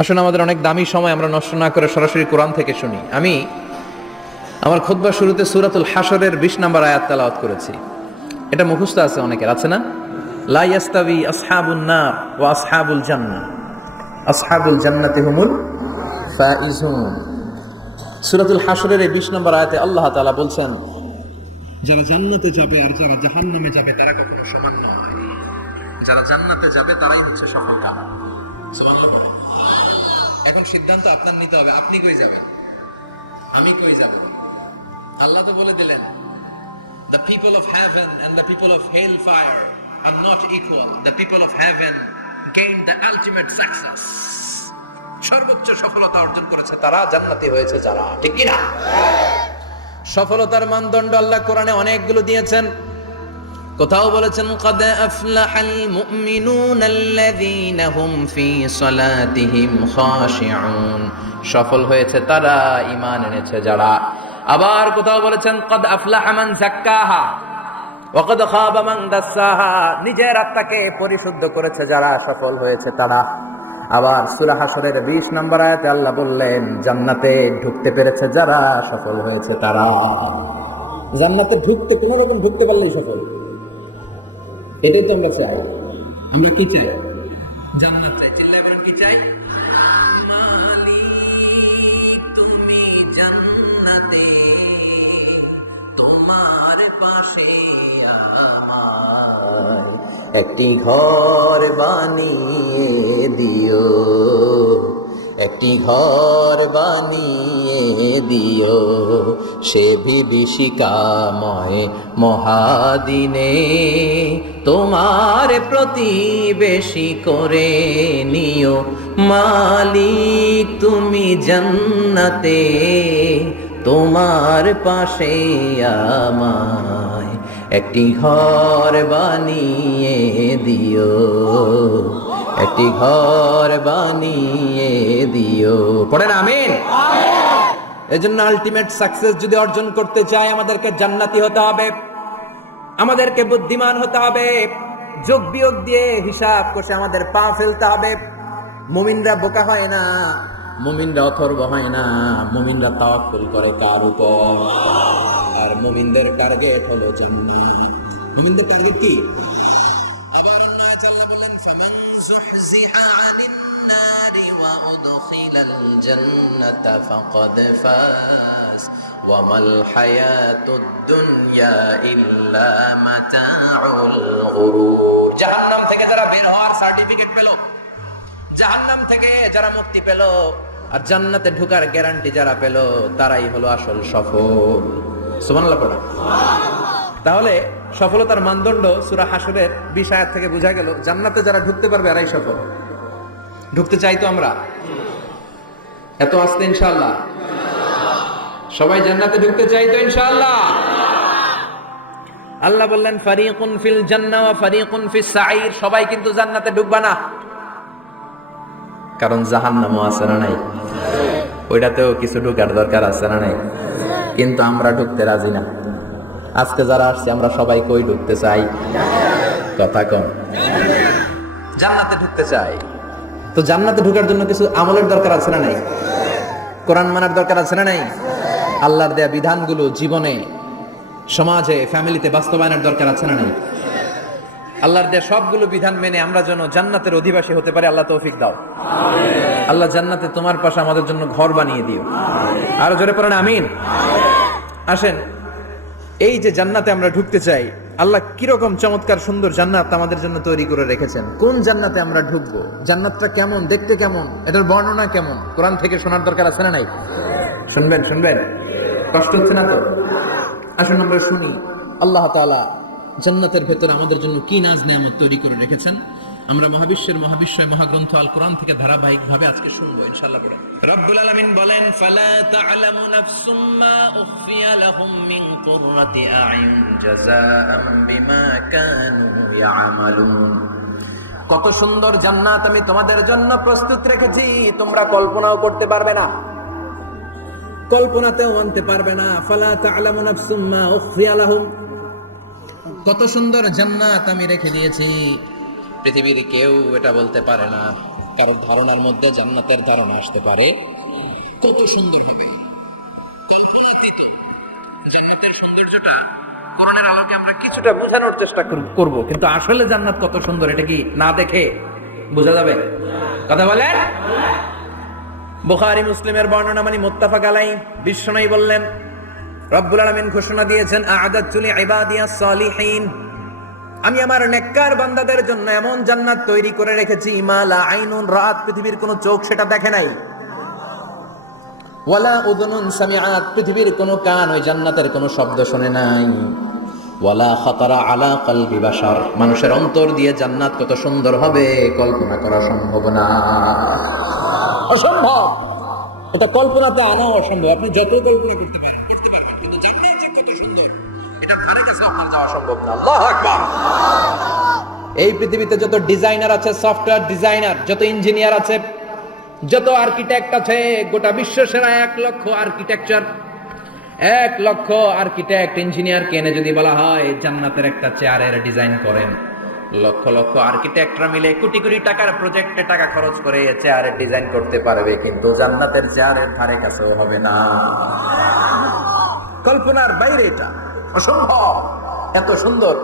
আসলে আমাদের অনেক দামি সময় আমরা নষ্ট না করে সরাসরি কোরআন থেকে শুনি। আমি আমার খুতবা শুরুতে সূরাতুল হাশরের 20 নম্বর আয়াত তেলাওয়াত করেছি। এটা মুখস্থ আছে অনেকের, আছে না? লা ইয়াস্তাবি আসহাবুন নার ওয়া আসহাবুল জান্নাহ, আসহাবুল জান্নাতি হুমুল ফাইজুন। সূরাতুল হাশরের এই 20 নম্বর আয়াতে আল্লাহ তাআলা বলছেন, যারা জান্নাতে যাবে আর যারা জাহান্নামে যাবে তারা কখনো সমান নয়। যারা জান্নাতে যাবে তারাই হচ্ছে সফল কাম। সুবহানাল্লাহ। এখন সিদ্ধান্ত আপনার নিতে হবে, আপনি কই যাবেন, আমি কই যাব। আল্লাহ তো বলে দিলেন, the people of heaven and the people of hellfire are not equal. The people of heaven gained the ultimate success. সর্বোচ্চ সফলতা অর্জন করেছে তারা, জান্নাতি হয়েছে যারা, ঠিক কি না? সফলতার মানদণ্ড আল্লাহ কোরআনে অনেকগুলো দিয়েছেন। কোথাও বলেছেন قد أفلح المؤمنون الذين هم في صلاتهم خاشعون, সফল হয়েছে তারা, ঈমান এনেছে যারা। আবার কোথাও বলেছেন قد أفلح من زكاها وقد خاب من دساها, নিজের আত্মাকে পরিশুদ্ধ করেছে যারা, সফল হয়েছে তারা। আবার সূরা হাশরের 20 নম্বর আয়াতে আল্লাহ বললেন, জান্নাতে ঢুকতে পেরেছে যারা, সফল হয়েছে তারা। জান্নাতে ঢুকতে কোনো রকম ঢুকতে পারলেই সফল। এটাই তো আমরা চাই। আমরা কি চাই? জান্নাত চাই। চিল্লায় বলেন কি চাই? মালিক তুমি জান্নাতে, তোমার পাশে আমায় একটি ঘর বানিয়ে দিও, একটি ঘর বানিয়ে দিও, সে বিভীষিকাময় মহাদিনে তোমার প্রতিবেশী করে নিও। মালিক তুমি জান্নাতে, তোমার পাশে আমায় একটি ঘর বানিয়ে দিও, একটি ঘর বানিয়ে দিও। পড়েন আমিন। এজন্য আলটিমেট সাকসেস যদি অর্জন করতে চাই, আমাদেরকে জান্নাতি হতে হবে, আমাদেরকে বুদ্ধিমান হতে হবে, যোগ বিয়োগ দিয়ে হিসাব করে আমাদের পা ফেলতে হবে। মুমিনরা বোকা হয় না, মুমিনরা অথর্ব হয় না, মুমিনরা তাওয়াক্কুল করে কার উপর? আর মুমিনদের টার্গেট হলো জান্নাত। মুমিনদের টার্গেট কি? আবার অন্য আয়াতে আল্লাহ বললেন, ফামান যুহজিহা আনিন নারি ওয়া উদখিলাল জান্নাতা ফাকাদ ফাজ ওয়া মাল হায়াতুদ দুনিয়া ইল্লা মাতাউল গুরুর। জাহান্নাম থেকে যারা বের হওয়ার সার্টিফিকেট পেল, জাহান্নাম থেকে যারা মুক্তি পেল, আর জান্নাতে ঢোকার গ্যারান্টি যারা পেল, তারাই হলো আসল সফল। সুবহানাল্লাহ পড়া। তাহলে সফলতার মানদণ্ড সূরা হাশরের 20 আয়াত থেকে বোঝা গেল, জান্নাতে যারা ঢুকতে পারবে এরাই সফল। ঢুকতে চাই তো আমরা? এত আস্তে ইনশাআল্লাহ সবাই জান্নাতে ঢুকতে চাই তো ইনশাআল্লাহ? আল্লাহ বললেন, ফারিকুন ফিল জান্নাহ ওয়া ফারিকুন ফিস সাঈর, সবাই কিন্তু জান্নাতে ঢুকবা না, কারণ জাহান্নামও আছে না নাই? ওইটাতেও কিছু ঢোকার দরকার আছে না নাই? কিন্তু আমরা ঢুকতে রাজি না। আজকে যারা আসছে আমরা সবাই কই ঢুকতে চাই? কথা কম। জান্নাতে ঢুকতে চাই। তো জান্নাতে ঢোকার জন্য কিছু আমলের দরকার আছে না নাই? কোরআন মানার দরকার আছে না নাই? আল্লাহর দেয়া বিধানগুলো জীবনে, সমাজে, ফ্যামিলিতে বাস্তবায়নের দরকার আছে না নাই? আল্লাহর দেয়া সবগুলো বিধান মেনে আমরা যেন জান্নাতের অধিবাসী হতে পারি, আল্লাহ তৌফিক দাও। আল্লাহ জান্নাতে তোমার পাশে আমাদের জন্য ঘর বানিয়ে দিও। আরো জোরে পড়েন আমিন। আসেন, এই যে জান্নাতে আমরা ঢুকতে চাই, আল্লাহ কিরকম চমৎকার সুন্দর জান্নাত আমাদের জন্য তৈরি করে রেখেছেন। কোন জান্নাতে আমরা ঢুকবো, জান্নাতটা কেমন, দেখতে কেমন, এটার বর্ণনা কেমন, কোরআন থেকে শোনার দরকার আছে না নাই? শুনবেন শুনবেন, কষ্ট হচ্ছে না তো? আসুন আমরা শুনি আল্লাহ তাআলা জান্নাতের ভেতর আমাদের জন্য কি নাজ নেয়ামত তৈরি করে রেখেছেন। আমরা মহাবিশ্বের মহাবিশ্বয় মহাগ্রন্থ আল কোরআন থেকে ধারাবাহিকভাবে আজকে শুনবো ইনশাআল্লাহ। পড়ে রব্বুল আলামিন বলেন, ফালা তা'লামু নাফসুম মা উখফিয়া লাহুম মিন কুররাতি আ'ইউন জাযাআম বিমা কানু ইয়া'মালুন। কত সুন্দর জান্নাত আমি তোমাদের জন্য প্রস্তুত রেখেছি, তোমরা কল্পনাও করতে পারবে না, কল্পনাতেও আনতে পারবে না। ফালা তা'লামু নাফসুম মা উখফিয়া লাহুম, কত সুন্দর জান্নাত আমি রেখে দিয়েছি, পৃথিবীর কেউ এটা বলতে পারে না। কারোর ধারণার মধ্যে জান্নাতের ধারণা আসতে পারে? কত সুন্দর হবে কল্পনাতীত জান্নাতের সৌন্দর্যটা। কোরআনের আলোকে আমরা কিছুটা বোঝানোর চেষ্টা করব, কিন্তু আসলে জান্নাত কত সুন্দর এটা কি না দেখে বোঝা যাবে? কথা বলেন। বুখারী মুসলিমের বর্ণনা মানে মুত্তাফাক আলাইহি। বিশ্বনবী বললেন, রব্বুল আলামিন ঘোষণা দিয়েছেন, আ'আদাতু লিইবাদিয়াস সালিহিন, আমি আমার নেককার বান্দাদের জন্য এমন জান্নাত তৈরি করে রেখেছি, মা লা আইনুন রাত, পৃথিবীর কোনো চোখ সেটা দেখে নাই, ওয়ালা উযুনুন সামিআত, পৃথিবীর কোনো কান ওই জান্নাতের কোনো শব্দ শুনে নাই, ওয়ালা খাতারা আলা কলবি বাশার, মানুষের অন্তর দিয়ে জান্নাত কত সুন্দর হবে কল্পনা করা সম্ভব না, অসম্ভব। এটা কল্পনাতে আনা অসম্ভব। আপনি যত কল্পনা করতে পারেন কিন্তু জান্নাত যে কত সুন্দর এটা ধারে কাছে আপনার যাওয়া সম্ভব না। আল্লাহু আকবার। এই পৃথিবীতে যত ডিজাইনার আছে, সফটওয়্যার ডিজাইনার, যত ইঞ্জিনিয়ার আছে, যত আর্কিটেক্ট আছে, গোটা বিশ্ব সেরা 1 লক্ষ আর্কিটেকচার, 1 লক্ষ আর্কিটেক্ট ইঞ্জিনিয়ার কেনে যদি বলা হয় জান্নাতের একটা চেয়ারের ডিজাইন করেন, লক্ষ লক্ষ আর্কিটেক্টরা মিলে কোটি কোটি টাকার প্রজেক্টে টাকা খরচ করে চেয়ারের ডিজাইন করতে পারবে, কিন্তু জান্নাতের চেয়ারের ধারে কাছেও হবে না। কল্পনার বাইরে, এটা অসম্ভব। এত সুন্দর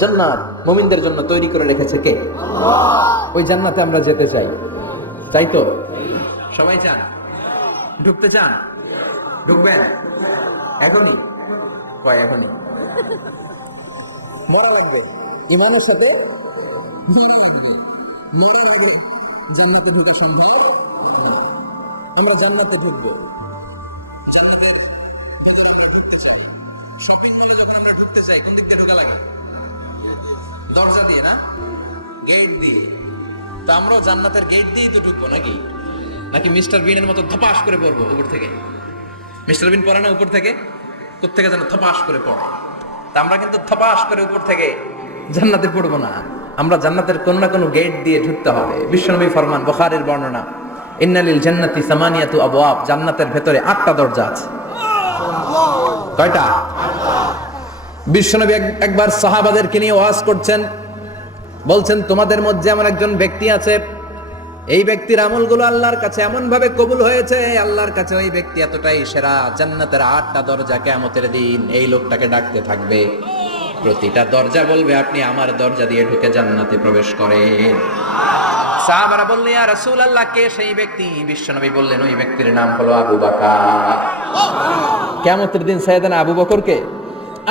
জান্নাত মুমিনদের জন্য তৈরি করে রেখেছে কে? আল্লাহ। ওই জান্নাতে আমরা যেতে চাই, তাই তো? সবাই চান? ঢুকতে চান? ঢুকবেন এখনই? কয় এখনই? মরা লাগবে ইমানের সাথে, মরার আগে জান্নাতে ঢুকে সম্ভব। আমরা জান্নাতে ঢুকবো, জান্নাতের ঢুকতে চাই। শপিং মলে যখন আমরা ঢুকতে চাই কোন দিক দিয়ে ঢোকা লাগে? দরজা দিয়ে না, গেট দিয়ে। তো আমরাও জান্নাতের গেট দিয়েই তো ঢুকবো নাকি? নাকি মিস্টার বিনের মতো ধপাস করে পড়বো উপর থেকে? মিস্টার বিন পড়ে না উপর থেকে? কোত্থেকে যেন থপাস করে পড়ে। তা আমরা কিন্তু থপাস করে উপর থেকে জান্নাতে পড়বো না, আমরা জান্নাতের কোন না কোনো গেট দিয়ে ঢুকতে হবে। বিশ্বনবী ফরমান, বুখারীর বর্ণনা, ইন্নালিল জান্নাতি সামানিয়াতু আবওয়াব, জান্নাতের ভেতরে 8টা দরজা আছে। কয়টা? বিশ্বনবী একবার সাহাবাদেরকে নিয়ে ওয়াজ করছেন, বলছেন তোমাদের মধ্যে এমন একজন ব্যক্তি আছে, এই ব্যক্তির আমলগুলো আল্লাহর কাছে এমন ভাবে কবুল হয়েছে, আল্লাহর কাছে ওই ব্যক্তি এতটাই সেরা, জান্নাতের 8টা দরজা কিয়ামতের দিন এই লোকটাকে ডাকতে থাকবে, প্রতিটা দরজা বলবে আপনি আমার দরজা দিয়ে ঢুকে জান্নাতে প্রবেশ করেন। সাহাবারা বললেন, ইয়া রাসূলুল্লাহ, কে সেই ব্যক্তি? বিশ্বনবী বললেন, ওই ব্যক্তির নাম হলো আবু বকর। কিয়ামতের দিন সাইয়েদনা আবু বকরকে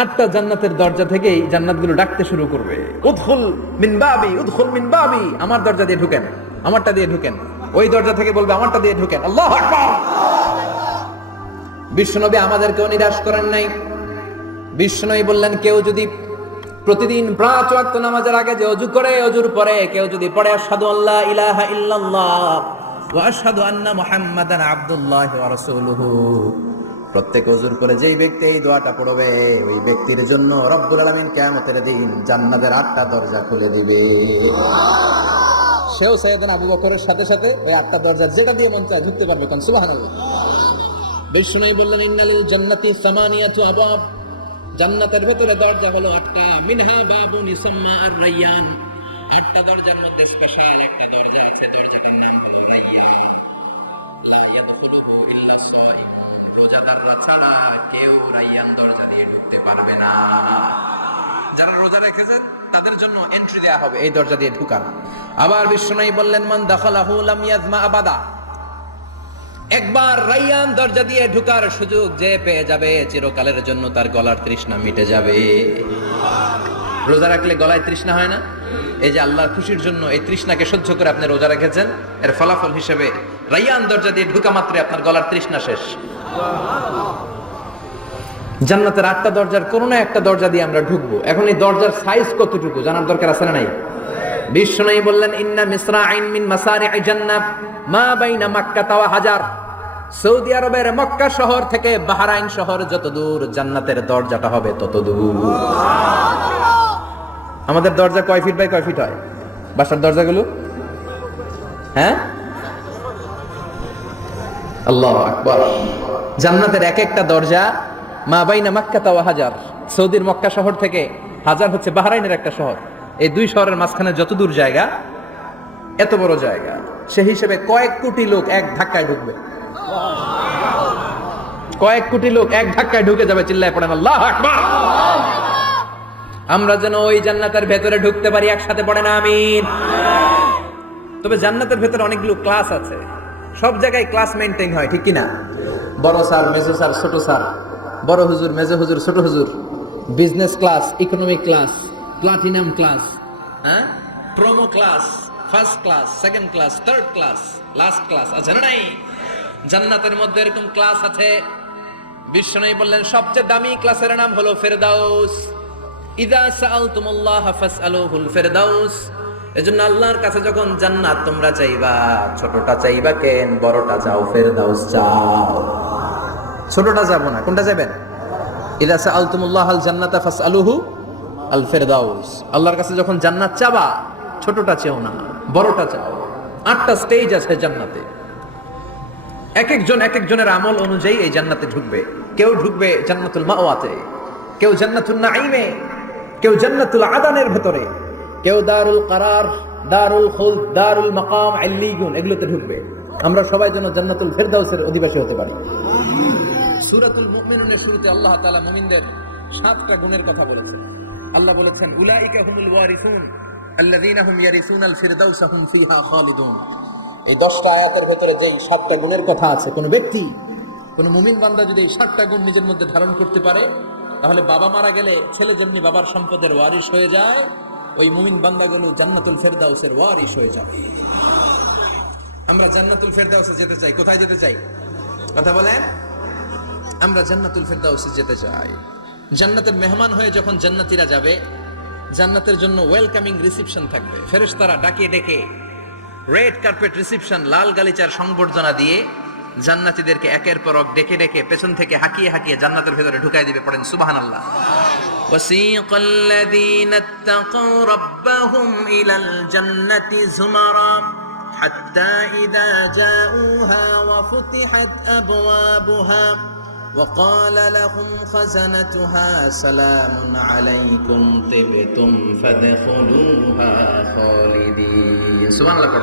8টা জান্নাতের দরজা থেকেই জান্নাতগুলো ডাকতে শুরু করবে, উদখুল মিন বাবি, উদখুল মিন বাবি, আমার দরজা দিয়ে ঢুকেন, আমারটা দিয়ে ঢুকেন। ওই দরজা থেকে বলবে আমারটা দিয়ে ঢুকেন। আল্লাহু আকবার। বিশ্বনবী আমাদেরকেও নিরাশ করেন নাই। বিশ্বনবী বললেন, কেউ যদি প্রতিদিন 5 ওয়াক্ত নামাজের আগে যে ওযু করে, ওযুর পরে কেউ যদি পড়ে আশহাদু আল্লা ইলাহা ইল্লাল্লাহ ওয়া আশহাদু আন্না মুহাম্মাদান আবদুল্লাহি ওয়া রাসূলুহু, প্রত্যেক ওযুর পরে যেই ব্যক্তি এই দোয়াটা পড়বে, ওই ব্যক্তির জন্য রব্বুল আলামিন কিয়ামতের দিন জান্নাতের 8টা দরজা খুলে দিবে। সেও সাইয়েদনা আবু বকরের সাথে সাথে ওই 8টা দরজা যেটা দিয়ে মন চায় ঢুকতে পারবে। কোন সুবহানাল্লাহ। বিষ্ণুই বললেন, ইন্নালিল জান্নাতি সামানিয়াতু আবাব, জান্নাতের ভিতরে দরজা হলো 8টা, মিনহা বাবুন ইসাম্মা আর-রায়্যান, 8টা দরজার মধ্যে স্পেশাল একটা দরজা আছে, দরজাটার নাম হলো রায়্যান। লা ইয়াদখুলুহু ইল্লা সাইম, রোজাদাররা ছাড়া কেউ রায়্যান দরজা দিয়ে ঢুকতে পারবে না। যারা রোজা রেখেছে তাদের জন্য এন্ট্রি দেয়া হবে এই দরজা দিয়ে ঢোকার। আবার বিশ্বনবী বললেন, মান দাখালাহু লাম ইয়াজমা আবাদা, একবার রায়্যান দরজা দিয়ে ঢোকার সুযোগ যে পেয়ে যাবে, চিরকালের জন্য তার গলার তৃষ্ণা মিটে যাবে। রোজা রাখলে গলায় তৃষ্ণা হয় না? এই যে আল্লাহর খুশির জন্য এই তৃষ্ণাকে সহ্য করে আপনি রোজা রেখেছেন, এর ফলাফল হিসেবে রায়্যান দরজা দিয়ে ঢোকা মাত্র আপনার গলার তৃষ্ণা শেষ। জান্নাতের 8টা দরজার কোন না একটা দরজা দিয়ে আমরা ঢুকবো। এখন এই দরজার সাইজ কতটুকু জানার দরকার আছে না নাই? বিশ্বনবী বললেন, ইন্না মিসরাইন মিন মাসারি'i জান্নাহ মা বাইনা মাক্কা ওয়া হাজার, সৌদি আরবের মক্কা শহর থেকে বাহরাইন শহর যত দূর, জান্নাতের দরজাটা হবে তত দূর। আমাদের দরজা কয় ফিট বাই কয় ফিট হয় বাসার দরজাগুলো? হ্যাঁ, আল্লাহু আকবার। জান্নাতের এক একটা দরজা মা বাইনা মাক্কা ওয়া হাজার, সৌদির মক্কা শহর থেকে হাজার হচ্ছে বাহরাইনের একটা শহর, এই দুই শহরের মাঝখানে যত দূর জায়গা, এত বড় জায়গা। সেই হিসেবে কয়েক কোটি লোক এক ধাক্কায় ঢুকবে, কয়েক কোটি লোক এক ধাক্কায় ঢুকে যাবে। চিল্লায় পড়েন আল্লাহু আকবার। আমরা যেন ওই জান্নাতের ভেতরে ঢুকতে পারি, একসাথে পড়েন আমিন। তবে জান্নাতের ভেতরে অনেকগুলো ক্লাস আছে, সব জায়গায় ক্লাস মেইনটেইন হয়, ঠিক কি না? বড় স্যার, মেজো স্যার, ছোট স্যার, বড় হুজুর, মেজো হুজুর, ছোট হুজুর, business class, economic class, platinum class, হ্যাঁ, promo class, first class, second class, third class, last class আছে না নাই? জান্নাতের মধ্যে এরকম ক্লাস আছে। বিশ্বনবী বললেন সবচেয়ে দামি ক্লাসের নাম হলো ফেরদাউস। ইযা সাআলতুমুল্লাহ ফাসআলুহুল ফেরদাউস। এজন্য আল্লাহর কাছে যখন জান্নাত তোমরা চাইবা, ছোটটা চাইবা কেন, বড়টা চাও, ফেরদাউস চাও। ছোটটা যাবো না, কোনটা যাবেন? ইযা সাআলতুমুল্লাহাল জান্নাতা ফাসআলুহু আল ফেরদাউস। আল্লাহর কাছে যখন জান্নাত চাবা, ছোটটা চেও না, বড়টা চাও। 8টা স্টেজ আছে জান্নাতে। এক একজনের আমল অনুযায়ী এই জান্নাতে ঢুকবে। কেউ ঢুকবে জান্নাতুল মাওয়াতে, কেউ জান্নাতুল নাঈমে, কেউ জান্নাতুল আদানের ভেতরে, কেউ দারুল কারার, দারুল খুলদ, দারুল মাকাম, আল্লিগুন, এগুলোতে ঢুকবে। আমরা সবাই যেন জান্নাতুল ফেরদাউসের অধিবাসী হতে পারি। সূরাতুল মুমিনুনের শুরুতে আল্লাহ তাআলা মুমিনদের 7টা গুণের কথা বলেছেন। আল্লাহ বলেছেন উলাইকা হুমুল ওয়ারিসুন আল্লাযীনা হুম ইয়ারিসুনাল ফিরদাউসা হুম ফিহা খালিদুন। এই 10টা আয়াতের ভেতরে যে 7টা গুণের কথা আছে, কোন ব্যক্তি, কোন মুমিন বান্দা যদি এই 7টা গুণ নিজের মধ্যে ধারণ করতে পারে, তাহলে বাবা মারা গেলে ছেলে যেমনি বাবার সম্পদের ওয়ারিশ হয়ে যায়, ওই মুমিন বান্দাগুলো জান্নাতুল ফেরদাউসের ওয়ারিশ হয়ে যাবে। আমরা জান্নাতুল ফেরদাউসে যেতে চাই। কোথায় যেতে চাই? কথা বলেন। আমরা জান্নাতুল ফেরদাউসে যেতে চাই। জান্নাতের মেহমান হয়ে যখন জান্নাতীরা যাবে, জান্নাতের জন্য ওয়েলকামিং রিসেপশন থাকবে। ফেরেশতারা ডাকে ডেকে রেড কার্পেট রিসেপশন, লাল গালিচার সংবর্ধনা দিয়ে জান্নাতীদেরকে একের পর এক ডেকে ডেকে পেছন থেকে হাঁকিয়ে হাঁকিয়ে জান্নাতের ভেতরে ঢুকাই দিবে। পড়েন সুবহানাল্লাহ। وسيق الذين اتقوا ربهم إلى الجنة زمرا حتى إذا جاءوها وفتحت أبوابها وقال لهم خزنتها سلام عليكم طبتم فادخلوها خالدين سبحان الله।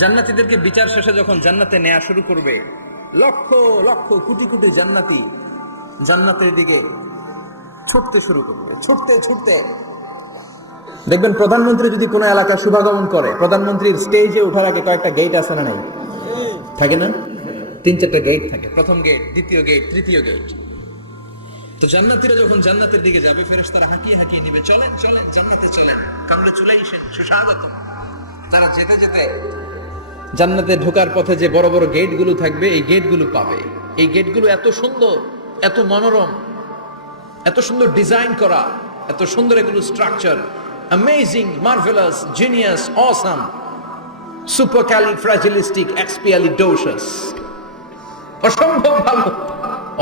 জান্নাতীদেরকে বিচার শেষে যখন জান্নাতে নেওয়া শুরু করবে, লক্ষ লক্ষ কোটি কোটি জান্নাতি জান্নাতের দিকে ছুটতে শুরু করবে। ছুটতে ছুটতে দেখবেন প্রধানমন্ত্রী যদি কোনো এলাকা শুভাগমন করে, প্রধানমন্ত্রীর স্টেজে ওঠার আগে কয়েকটা গেট আছে না নাই? থাকে না? 3-4টা গেট থাকে। প্রথম গেট, দ্বিতীয় গেট, তৃতীয় গেট। তো জান্নাতীরা যখন জান্নাতের দিকে যাবে, ফেরেশতারা হাঁকিয়ে হাঁকিয়ে নেবে, চলেন চলেন জান্নাতে চলেন, কংগ্রেচুলেশন, সুস্বাগতম। তারা যেতে যেতে জান্নাতে ঢোকার পথে যে বড় বড় গেটগুলো থাকবে, এই গেটগুলো পাবে। এই গেটগুলো এত সুন্দর, এত মনোরম, এত সুন্দর ডিজাইন করা, এত সুন্দর এগুলো structure, amazing, marvellous, genius, awesome, supercalifragilisticexpialidocious, অসম্ভব ভালো,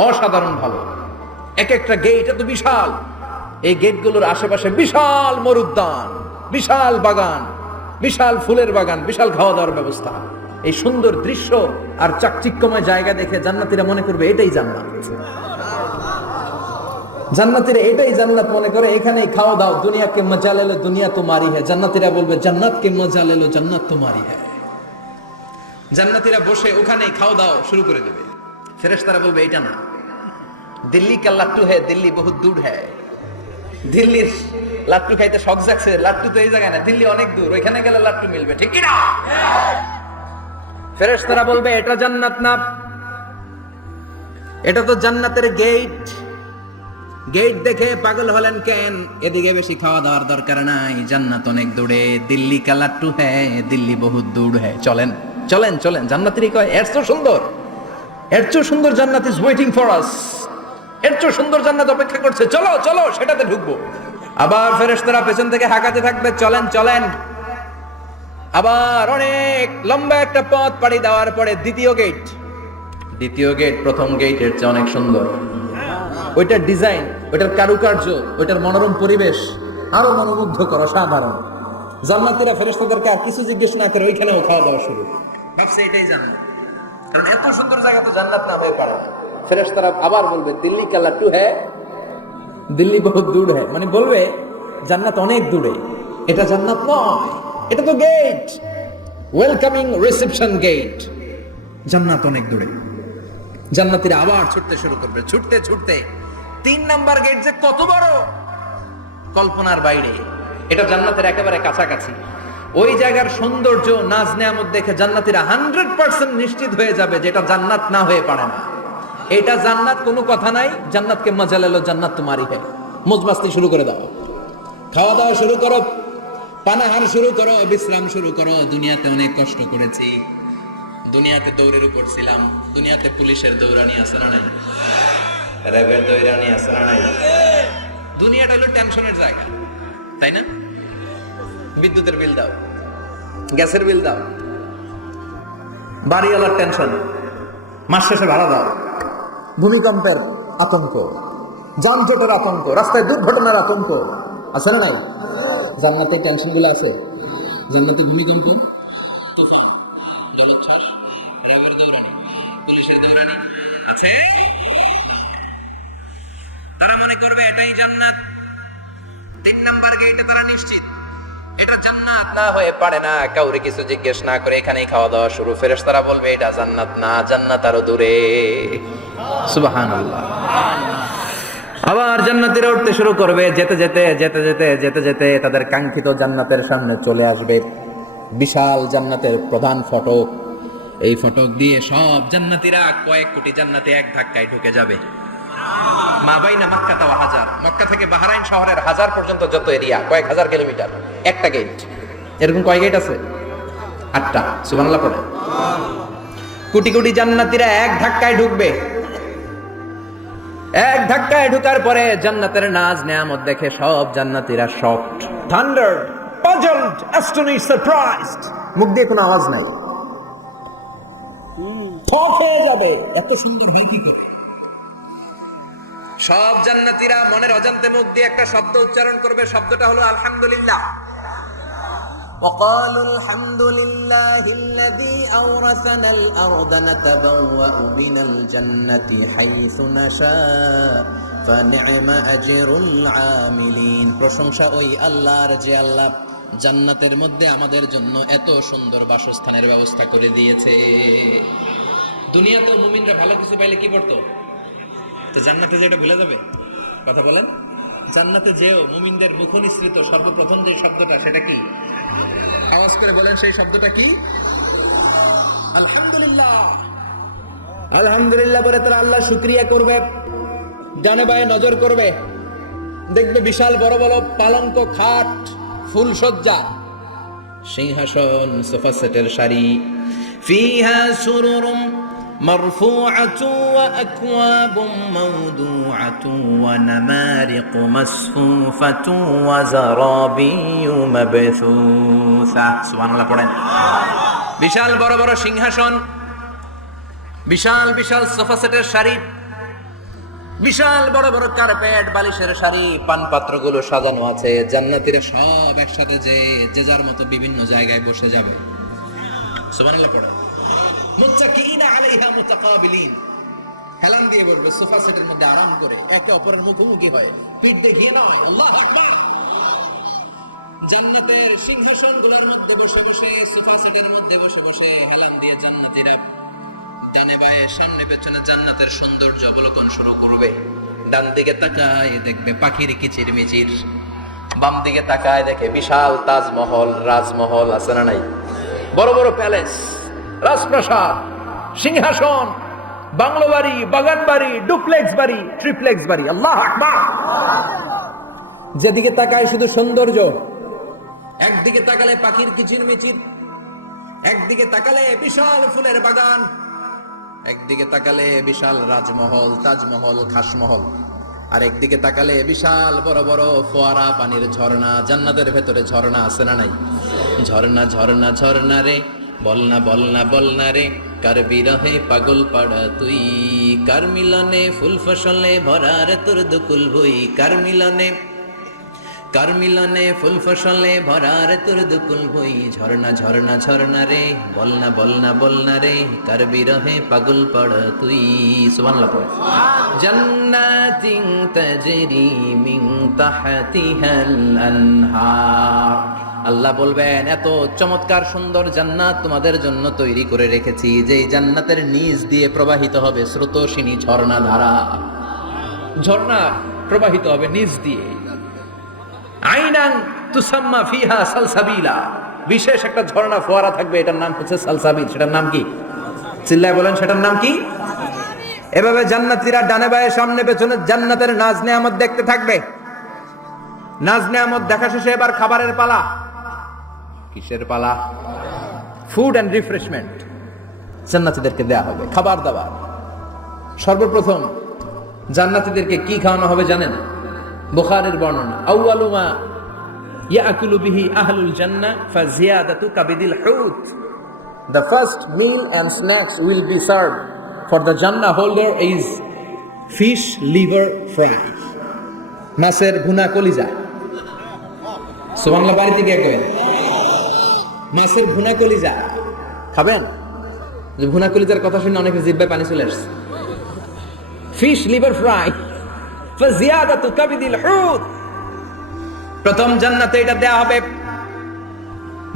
অসাধারণ ভালো। এক একটা গেট এত বিশাল। এই গেটগুলোর আশেপাশে বিশাল মরুদ্যান, বিশাল বাগান, বিশাল ফুলের বাগান, বিশাল খাওয়া দাওয়ার ব্যবস্থা। এই সুন্দর দৃশ্য আর চাকচিক্যময় জায়গা দেখে জান্নাতীরা মনে করবে এটাই জান্নাত। জান্নাতীরা এটাই জান্নাত মনে করে, এখানেই খাওয়া দাও। দুনিয়া কে মজা লে লো দুনিয়া তোমারি হ্যায়। জান্নাতীরা বলবে জান্নাত কে মজা লে লো জান্নাত তোমারি হ্যায়। জান্নাতীরা বসে ওখানেই খাওয়া দাও শুরু করে দেবে। ফেরেশতারা বলবে এটা না, দিল্লি কা লাট্টু হ্যায়, দিল্লি বহুত দূর হ্যায়। দিল্লির লাট্টু খাইতে শখ জাগছে, লাট্টু তো এই জায়গায় না, দিল্লি অনেক দূর, ওইখানে গেলে লাট্টু মিলবে, ঠিক কি না? ফেরেশতারা বলবে এটা জান্নাত না, এটা তো জান্নাতের গেট। গেট দেখে পাগল হলেন কেন? এদিকে বেশি খাওয়া দাওয়ার দরকার নাই, জান্নাত অনেক দূরে। দিল্লি কা লাট্টু হ্যায়, দিল্লি বহুত দূর হ্যায়। চলেন চলেন চলেন। জান্নাতেরই কয় এর চেয়ে সুন্দর, এর চেয়ে সুন্দর জান্নাত ইজ ওয়েটিং ফর আস। এর চেয়ে সুন্দর জান্নাত অপেক্ষা করছে, চলো চলো সেটাতে ঢুকবো। আবার ফেরেশতারা পেছন থেকে হাঁকাতে থাকবে, চলেন চলেন। আবার অনেক লম্বা একটা পথ পাড়ি দেওয়ার পরে দ্বিতীয় গেট। দ্বিতীয় গেট প্রথম গেটের চেয়ে অনেক সুন্দর। ওইটার ডিজাইন, ওইটার কারুকার্য, ওইটার মনোরম পরিবেশ আরো মনোমুগ্ধকর, অসাধারণ। জান্নাতীরা ফেরেশতাদেরকে আর কিছু জিজ্ঞেস না করে ওইখানেও খাওয়া দাওয়া শুরু। ভাবছে এটাই জান্নাত, কারণ এত সুন্দর জায়গা তো জান্নাত না হয়ে পারে না। ফেরেশতারা আবার বলবে দিল্লি কা লাট্টু হ্যায়, দিল্লি বহুত দূর হ্যায়, মানে বলবে জান্নাত অনেক দূরে, এটা জান্নাত নয়, এটা তো গেট। Welcoming reception gate. জান্নাত অনেক দূরে। জান্নাতীরা আবার ছুটতে শুরু করবে, ছুটতে ছুটতে 3 নাম্বার গেট যে কত বড়, কল্পনার বাইরে। এটা জান্নাতের একেবারে কাছাকাছি। ওই জায়গার সৌন্দর্য, নাজ নেয়ামত দেখে জান্নাতীরা 100% নিশ্চিত হয়ে যাবে যে এটা জান্নাত না হয়ে পারে না। এটা জান্নাত, কোনো কথা নাই। জান্নাতকে মজা লেলো, জান্নাত তোমারই है। মজমাস্তি শুরু করে দাও, খাওয়া দাওয়া শুরু করো, পানাহার শুরু করো, বিশ্রাম শুরু করো। দুনিয়াতে অনেক কষ্ট করেছি, দুনিয়াতে দৌড়ের উপর ছিলাম, দুনিয়াতে পুলিশের দৌড়ানি আছে না নাই, র্যাবের দৌড়ানি আছে না নাই। দুনিয়াটা হলো টেনশনের জায়গা, তাই না? বিদ্যুতের বিল দাও, গ্যাসের বিল দাও, বাড়িওয়ালার টেনশন, মাস শেষে ভাড়া দাও, ভূমিকম্পের আতঙ্ক, যানজটের আতঙ্ক, রাস্তায় দুর্ঘটনার আতঙ্ক আছে না নাই? জান্নাতের টেনশন গুলো আছে। জান্নাতে ভূমিকম্প, তুফান, জলোচ্ছ্বাস, র্যাবের দৌড়ানি, পুলিশের দৌড়ানি আছে। তারা মনে করবে এটাই জান্নাত। 3 নাম্বার গেটে তারা নিশ্চিত এটা জান্নাত না হয়ে পারে না। কাউরে কিছু জিজ্ঞেস না করে এখানেই খাওয়া দাওয়া শুরু। ফেরেশতারা বলবে এটা জান্নাত না, জান্নাত আরো দূরে। সুবহানাল্লাহ। আবার জান্নাতীরা উঠতে শুরু করবে। যেতে যেতে যেতে যেতে যেতে যেতে তাদের কাঙ্ক্ষিত জান্নাতের সামনে চলে আসবে। বিশাল জান্নাতের প্রধান ফটক। এই ফটক দিয়ে সব জান্নাতীরা, কয়েক কোটি জান্নাতে এক ধাক্কায় ঢুকে যাবে। মা বাইনা মক্কা ওয়া হাজার, মক্কা থেকে বাহরাইন শহরের হাজার পর্যন্ত যত এরিয়া, কয়েক হাজার কিলোমিটার, একটা গেট। এরকম কয় গেট আছে? 8টা। সুবহানাল্লাহ পড়ে। কোটি কোটি জান্নাতীরা এক ধাক্কায় ঢুকবে। এক ধাক্কায় ঢুকার পরে জান্নাতের নাজ নেয়ামত দেখে সব জান্নাতীরা শকড, থান্ডার্ড, পাজলড, অ্যাস্টনিশড, সারপ্রাইজড। মুখ দিয়ে কোনো আওয়াজ নাই, থ হয়ে যাবে। এত সুন্দর হয় কি করে? সব জান্নাতীরা মনের অজান্তে মুখ দিয়ে একটা শব্দ উচ্চারণ করবে। শব্দটা হলো আলহামদুলিল্লাহ। وقالوا الحمد لله الذي أورثنا الأرض نتبوأ من الجنة حيث نشاء فنعم أجر العاملين। প্রশংসা ওই আল্লাহর যে আল্লাহ জান্নাতের মধ্যে আমাদের জন্য এত সুন্দর বাসস্থানের ব্যবস্থা করে দিয়েছে। দুনিয়াতেও মুমিনরা ভালো কিছু পাইলে কি করতো? তো জান্নাতে যেটা ভুলে যাবে। কথা বলেন। জান্নাতে যেও মুমিনদের মুখ নিঃসৃত সর্বপ্রথম যে শব্দটা, সেটা কি? আওয়াজ করে বলেন, সেই শব্দটা কি? আলহামদুলিল্লাহ। আলহামদুলিল্লাহ বলে তারা আল্লাহ শুকরিয়া করবে, ডানে বায়ে নজর করবে, দেখবে বিশাল বড় বড় পালঙ্ক, খাট, ফুলসজ্জা, সিংহাসন, সোফা সেটের সারি। ফিহা সুরুরুম মারফুআতু ওয়া আকওয়াবুম মাওদুআতু ওয়া নামারিকু মাসফুফাতু ওয়া যারাবিয়্যু মাবথুসা। সুবহানাল্লাহ পড়েন। বিশাল বড় বড় সিংহাসন, বিশাল বিশাল সোফা সেটের সারি, বিশাল বড় বড় কার্পেট, বালিশের সারি, পানপাত্রগুলো সাজানো আছে। জান্নাতীরা সব একসাথে যে যার মতো বিভিন্ন জায়গায় বসে যাবে। সুবহানাল্লাহ পড়ে। মুত্তাকিইনা আলাইহা মুতাকাবিলিন, হেলান দিয়ে বসবে সোফা সেটের মধ্যে আরাম করে, একে অপরের মুখোমুখি হয়ে, পিঠ দেখিয়ে না। আল্লাহু আকবার। জান্নাতের সিংহাসনগুলোর মধ্যে বসে বসে, সোফা সেটের মধ্যে বসে বসে হেলান দিয়ে জান্নাতীরা ডানে বায়ে সামনে পেছনে জান্নাতের সৌন্দর্য অবলোকন শুরু করবে। ডান দিকে তাকায় দেখবে পাখির কিচিরমিচির, বাম দিকে তাকায় দেখে বিশাল তাজমহল, রাজমহল আছে না নাই? বড় বড় প্যালেস, রাজপ্রাসাদ, সিংহাসন, বাংলো বাড়ি, বাগান বাড়ি, ডুপ্লেক্স বাড়ি, ট্রিপ্লেক্স বাড়ি। আল্লাহু আকবার। যেদিকে তাকায় শুধু সৌন্দর্য। একদিকে তাকালে পাখির কিচিরমিচির, একদিকে তাকালে বিশাল ফুলের বাগান, একদিকে তাকালে বিশাল রাজমহল, তাজমহল, খাসমহল, আর একদিকে তাকালে বিশাল বড় বড় ফোয়ারা, পানির ঝর্ণা। জান্নাতের ভেতরে ঝর্ণা আছে না নাই? ঝর্ণা ঝর্ণা ঝর্ণা রে, বলনা বলনা বলনা রে, কার বিরহে পাগল পাড়া তুই, কার মিলনে ফুল ফসলে ভরা রে তোর দুকুল ভুই, কার মিলনে ফুল ফসলে ভরা রে তোর দুকুল ভুই। ঝর্ণা ঝর্ণা ঝর্ণা রে, বলনা বলনা বলনা রে, কার বিরহে পাগল পাড়া তুই। সুবহানাল্লাহ পড়ে। জান্নাতিন তাজরি মিন তাহতিহাল আনহার, আল্লাহ বলবেন এত চমৎকার সুন্দর জান্নাত তোমাদের জন্য তৈরি করে রেখেছি, যে জান্নাতের নিচ দিয়ে প্রবাহিত হবে স্রোতস্বিনী ঝর্ণা ধারা। ঝর্ণা প্রবাহিত হবে নিচ দিয়ে। আইনান তুসাম্মা ফিহা সালসাবিলা, বিশেষ একটা ঝর্ণা ফোয়ারা থাকবে, এটার নাম হচ্ছে সালসাবিল। সেটার নাম কি? চিল্লায় বলেন, সেটার নাম কি? এভাবে জান্নাতীরা ডানে বায়ে সামনে পেছনে জান্নাতের নাজ নেয়ামত দেখতে থাকবে। নাজ নেয়ামত দেখা শেষে এবার খাবারের পালা। কিসের পালা? ফুড এন্ড রিফ্রেশমেন্ট জান্নাতীদেরকে দেয়া হবে, খাবার দাবার। সর্বপ্রথম জান্নাতীদেরকে কি খাওয়ানো হবে জানেন? বুখারীর বর্ণনা, আউয়ালু মা ইয়াকুলু বিহি আহলুল জান্নাহ ফাজিয়াদাতু কাবিদিল হুত। The first meal and snacks will be served for the Jannah holder is fish liver fry, মাছের ভুনা কলিজা। সুবহানাল্লাহ, বাড়িতে গিয়ে করেন মাছের ভুনা কলিজা খাবেন। যে ভুনা কলিজার কথা শুনে অনেকের জিহ্বায় পানি চলে আসছে। ফিশ লিভার ফ্রাই ফাজিয়াদাতু কাবিদিল হুত, প্রথম জান্নাতে এটা দেয়া হবে।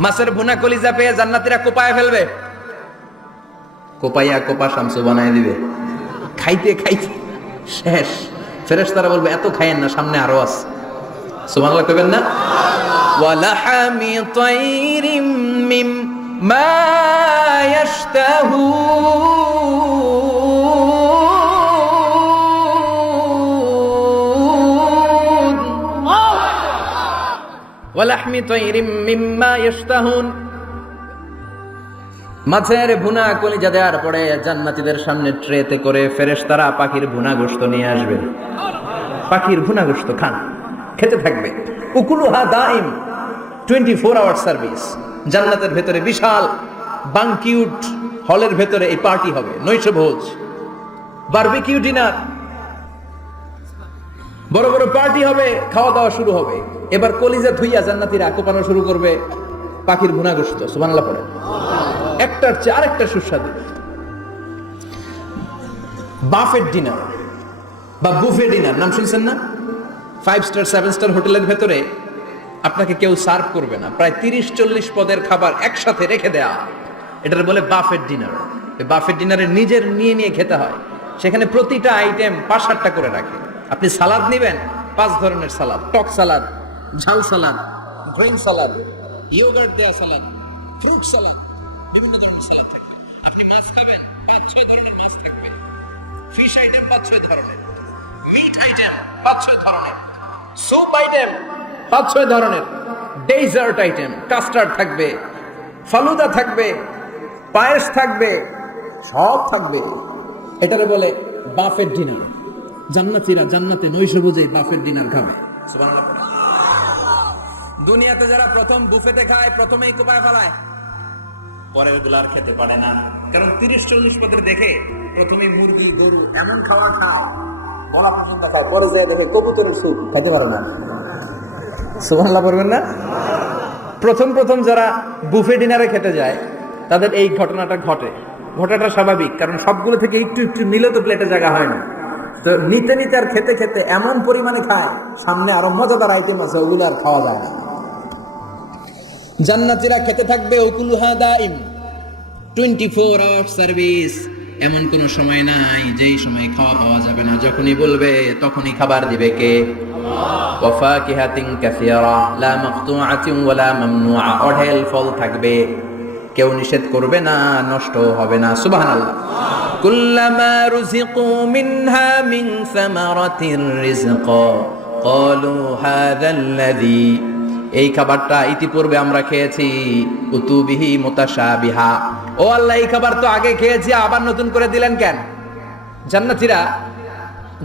মাছের ভুনা কলিজা পেয়ে জান্নাতীরা কোপায় ফেলবে, কোপাইয়া কোপা শামসু বানায় দিবে। খাইতে খাইতে শেষ। ফেরেশতারা বলবে এত খাইয়েন না, সামনে আরো আছে। সুবহানাল্লাহ কইবেন না? ওয়ালাহামি তাইরিম মিম্মা ইয়াশতাহুন, ওয়ালাহমি তাইরিম মিম্মা ইয়াশতাহুন। মাছের ভুনা কলিজা দেওয়ার পরে জান্নাতীদের সামনে ট্রেতে করে ফেরেশতারা পাখির ভুনা গোশত নিয়ে আসবে। পাখির ভুনা গোশত খান, খেতে থাকবে। উকুলুহা দাইম, 24 আওয়ার সার্ভিস। জান্নাতের ভেতরে বিশাল বানকিউট হলের ভেতরে এই পার্টি হবে, নৈশ ভোজ, বারবিকিউ ডিনার, বড় বড় পার্টি হবে, খাওয়া দাওয়া শুরু হবে। এবার কলিজা ধুইয়া জান্নাতীরা কোপানো শুরু করবে পাখির ভুনা গোশত। সুবহানাল্লাহ পড়ে। একটার চেয়ে আরেকটা সুস্বাদু। বাফেট ডিনার বা বুফে ডিনার নাম শুনছেন না? 5 স্টার 7 স্টার হোটেলের ভেতরে আপনাকে কেউ সার্ভ করবে না, প্রায় 30-40 পদের খাবার একসাথে রেখে দেয়া, এটার বলে বাফেট ডিনার। এই বাফেট ডিনারে নিজের নিয়ে নিয়ে খেতে হয়। সেখানে প্রতিটা আইটেম 5-8টা করে রাখে। আপনি সালাদ নেবেন, 5 ধরনের সালাদ, টক সালাদ, ঝাল সালাদ, গ্রিন সালাদ, ইয়োগার্ট দেয়া সালাদ, ফ্রুট সালাদ, বিভিন্ন ধরনের সালাদ থাকবে। আপনি মাছ খাবেন, 5-6 ধরনের মাছ থাকবে। ফিশ আইটেম 5-6 ধরনের, মিট আইটেম 5-6 ধরনের, সুপ আইটেম 5-6 ধরনের, ডেজার্ট আইটেম, কাস্টার্ড থাকবে, ফালুদা থাকবে, পায়েস থাকবে, সব থাকবে। এটারে বলে বাফেট ডিনার। জান্নাতীরা জান্নাতে নৈশভোজে বাফেট ডিনার খাবে। সুবহানাল্লাহ। দুনিয়াতে যারা প্রথম বুফেতে খায়, প্রথমেই কোপায় ফেলায়, পরের গুলার খেতে পারে না। কারণ 30-40 পদের দেখে প্রথমেই মুরগি গরু এমন খাবার খায়, বলা পর্যন্ত খায়, পরে যায় দেখে কবুতরের স্যুপ খাইতে পারে না। সুবহানাল্লাহ বলবেন না? প্রথম প্রথম যারা বুফে ডিনারে খেতে যায় তাদের এই ঘটনাটা ঘটে। ঘটাটা স্বাভাবিক, কারণ সবগুলো থেকে একটু একটু নিলে তো প্লেটে জায়গা হয় না। তো নিতে নিতে আর খেতে খেতে এমন পরিমাণে খায়, সামনে আরো মজাদার আইটেম আছে, ওগুলো আর খাওয়া যায় না। জান্নাতীরা খেতে থাকবে উকুলুহা দাইম, 24 আওয়ার সার্ভিস। এমন কোন সময় নাই যেই সময় খাওয়া পাওয়া যাবে না। যখনই বলবে তখনই খাবার দিবে কে? আল্লাহ। ওয়া ফাকিহাতিন কাসীরা লা মাকতুআতিন ওয়া লা মামনুআ, অঢেল ফল থাকবে, কেউ নিষেধ করবে না, নষ্ট হবে না। সুবহানাল্লাহ। কুল্লামা রুজিকু মিনহা মিন সামারাতির রিজকা ক্বালু হাযাল্লাযী, এই খাবারটা ইতিপূর্বে আমরা খেয়েছি, উতুবিহি মুতাশাবিহা, ও আল্লাহ এই খাবার তো আগে খেয়েছি, আবার নতুন করে দিলেন কেন? জান্নাতীরা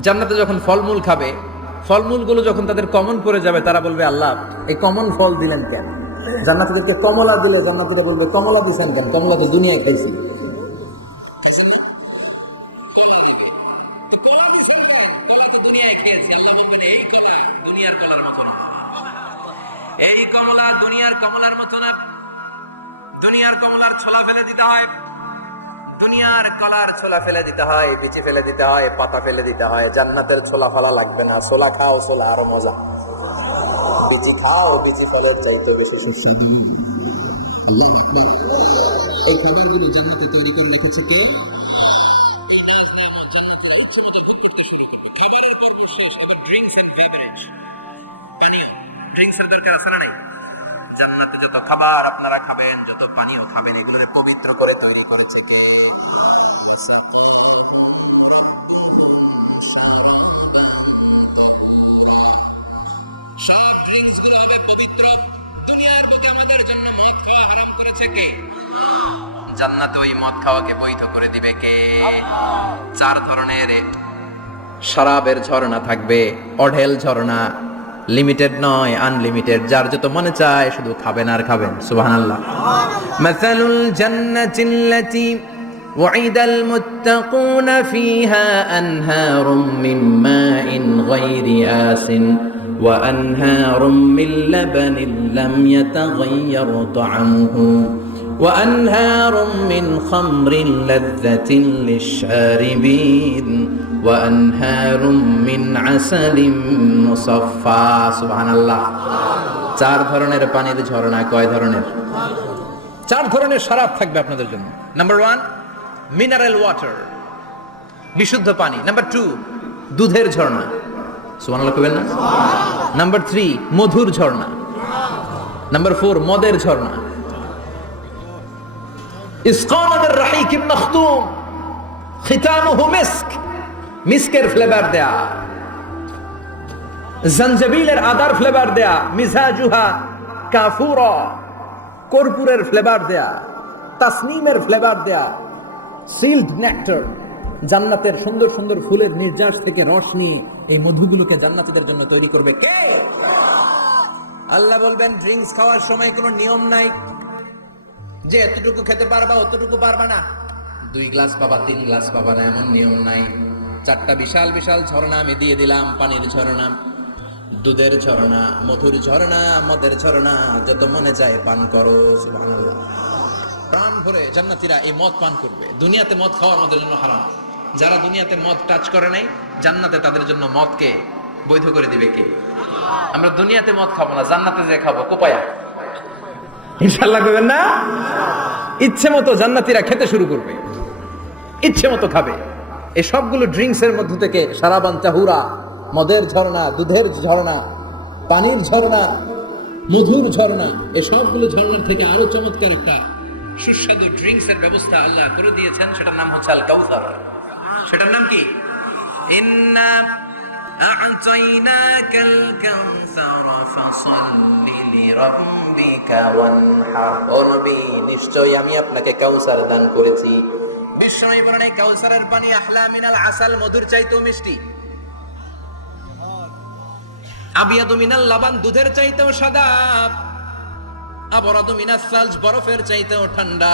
জান্নাতে যখন ফলমূল খাবে, ফলমূলগুলো যখন তাদের কমন পড়ে যাবে, তারা বলবে আল্লাহ এই কমন ফল দিলেন কেন? জান্নাতীদেরকে কমলা দিলে জান্নাতীরা বলবে কমলা দিছেন কেন? কমলা তো দুনিয়ায় খাইছি। এই কমলা দুনিয়ার কমলার মতো না। দুনিয়ার কমলার ছোলা ফেলে দিতে হয়, দুনিয়ার কলার ছোলা ফেলে দিতে হয়, বিচি ফেলে দিতে হয়, পাতা ফেলে দিতে হয়। জান্নাতের ছোলা ফেলা লাগবে না, ছোলা খাও, ছোলা আরো মজা। লুচি খাও, লুচি ফলের চাইতে বেশি সুস্বাদু। আল্লাহু আকবার। এই খাবারগুলো জান্নাতে তৈরি করে রেখেছে কে? খাবারের পর শেষ হবে ড্রিঙ্কস এন্ড বেভারেজ, পানীয়। ড্রিঙ্কসের দরকার আছে না নাই? জান্নাতে যত খাবার আপনারা খাবেন, যত পানীয় খাবেন, এগুলো পবিত্র করে তৈরি করেছে কে? সব ড্রিঙ্কস গুলো হবে পবিত্র। দুনিয়ার বুকে আমাদের জন্য মদ খাওয়া হারাম করেছে কে? জান্নাতে ওই মদ খাওয়াকে বৈধ করে দিবে কে? 4 ধরনের শরাবের ঝর্ণা থাকবে, অঢেল ঝর্ণা, লিমিটেড নয়, আনলিমিটেড। যার যত মনে চায় শুধু খাবেন আর খাবেন। সুবহানাল্লাহ। মাসালুল জান্নাতিল্লাতী ওয়াইদাল মুত্তাকুনা ফিহা আনহারুম মিন মাইন গায়রি আসিন ওয়া আনহারুম মিন লাবানিন লাম ইয়াতাগায়্যার তা'আমুহু ওয়া আনহারুম মিন খামরিন লাযযাতিন লিশ-শারিবিন ওয়া আনহারুম মিন আসালিম মুসাফফা। সুবহানাল্লাহ। 4 ধরনের পানির ঝর্ণা। কয় ধরনের? 4 ধরনের শরাব থাকবে আপনাদের জন্য। নাম্বার 1 মিনারেল ওয়াটার, বিশুদ্ধ পানি। নাম্বার 2 দুধের ঝর্ণা। সুবহানাল্লাহ কইবেন না? নাম্বার 3 মধুর ঝর্ণা। নাম্বার 4 মদের ঝর্ণা। ইসকানার রাহিকিম মখতুম খিতামুহু মিস্ক, মিস্কের ফ্লেভার দেয়া, জঞ্জবিলের আদার ফ্লেভার দেয়া, মিজাজুহা কাফুরা, কর্পূরের ফ্লেভার দেয়া, তাসনিমের ফ্লেভার দেয়া, সিল্ড নেক্টার, জান্নাতের সুন্দর সুন্দর ফুলের নির্যাস থেকে রস নিয়ে এই মধুগুলোকে জান্নাতীদের জন্য তৈরি করবে কে? আল্লাহ বলবেন ড্রিঙ্কস খাওয়ার সময় কোনো নিয়ম নাই যে এতটুকু খেতে পারবা অতটুকু পারবা না, 2 গ্লাস পাবা 3 গ্লাস পাবা না, এমন নিয়ম নাই। 4টা বিশাল বিশাল ঝর্ণা আমি দিয়ে দিলাম। পানির ঝর্ণা, দুধের ঝর্ণা, মধুর ঝর্ণা, মদের ঝর্ণা, যত মনে চায় পান করো। সুবহানাল্লাহ। প্রাণ ভরে জান্নাতীরা এই মদ পান করবে। দুনিয়াতে মদ খাওয়া আমাদের জন্য হারাম। যারা দুনিয়াতে মদ টাচ করে নাই, জান্নাতে তাদের জন্য মদকে বৈধ করে দিবে কে? আমরা দুনিয়াতে মদ খাবো না, জান্নাতে যে খাবো কোপায়া। ইনশাআল্লাহ কইবেন না? ইচ্ছে মতো জান্নাতীরা খেতে শুরু করবে, ইচ্ছে মতো খাবে। এই সবগুলো ড্রিঙ্কস এর মধ্য থেকে শারাবান তাহুরা, মদের ঝর্ণা, দুধের ঝর্ণা, পানির ঝর্ণা, মধুর ঝর্ণা, এই সবগুলো ঝর্ণার থেকে আরো চমৎকার একটা সুস্বাদু ড্রিঙ্কস এর ব্যবস্থা আল্লাহ করে দিয়েছেন। সেটার নাম হচ্ছে আল কাউসার। সেটার নাম কি? ইন্না আ'তাইনাকাল কাউসার ফাসাল্লি লিরাব্বিকা ওয়ানহার। ও নবী, নিশ্চয়ই আমি আপনাকে কাউসার দান করেছি। বিশ্বনবী বলেন এই কাউসারের পানি আহলা মিনাল আসাল, মধুর চাইতেও মিষ্টি। আবিয়াদু মিনাল লাবান, দুধের চাইতেও সাদা। আবরাদু মিনাস সালজ, বরফের চাইতেও ঠান্ডা।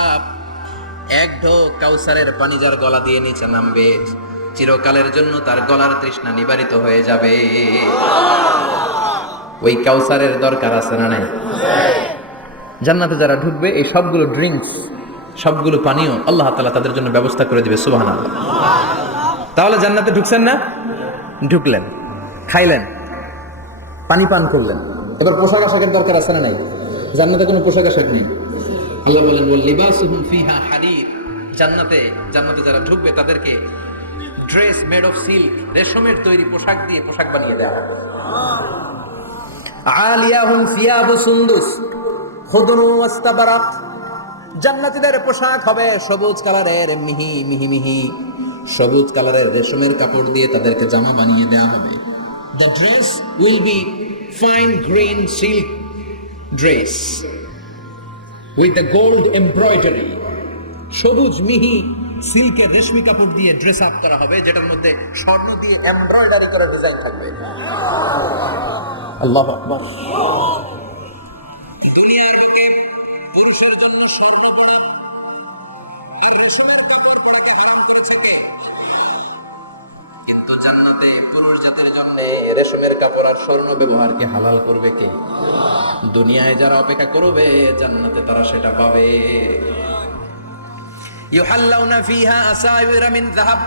এক ঢোক কাউসারের পানি যার গলা দিয়ে নিচে নামবে, চিরকালের জন্য তার গলার তৃষ্ণা নিবারিত হয়ে যাবে। ওই কাউসারের দরকার আছে না নাই? জান্নাতে যারা ঢুকবে এই সবগুলো ড্রিঙ্কস, সবগুলো পানীয় আল্লাহ তাআলা তাদের জন্য ব্যবস্থা করে দিবে। সুবহানাল্লাহ। তাহলে জান্নাতে ঢুকছেন না? ঢুকলেন, খাইলেন, পানি পান করলেন, এবার পোশাক আশাকের দরকার আছে না নাই? জান্নাতে কোনো পোশাক আশাক নেই। আল্লাহ বলেন ওয়াল লিবাসুহুম ফিহা হারির। জান্নাতে যারা ঢুকবে তাদেরকে ড্রেস মেড অফ সিল্ক, রেশমের তৈরি পোশাক দিয়ে পোশাক বানিয়ে দেওয়া হবে। আলিয়াহুম সিয়াবু সুন্দুস খুদরু ওয়াস্তাবারাক। জান্নাতীদের পোশাক হবে সবুজ কালারের, মিহি মিহি মিহি সবুজ কালারের রেশমের কাপড় দিয়ে তাদেরকে জামা বানিয়ে দেওয়া হবে। The dress will be fine green silk dress with the gold embroidery. সবুজ মিহি সিল্কের রেশমি কাপড় দিয়ে ড্রেস আপ করা হবে, যেটার মধ্যে স্বর্ণ দিয়ে এমব্রয়ডারি করা ডিজাইন থাকবে। আল্লাহু আকবার। দুনিয়ার লোকে পুরুষের জন্য স্বর্ণ পরা আর রেশমের কাপড় পরাকে হারাম করেছে কে? কিন্তু জান্নাতে পুরুষ জাতির জন্য রেশমের কাপড় আর স্বর্ণ ব্যবহারকে হালাল করবে কে? দুনিয়ায় যারা অপেক্ষা করবে জান্নাতে তারা সেটা পাবে। ইউহাল্লাউনা ফিহা আসাইরা মিন যাহাব।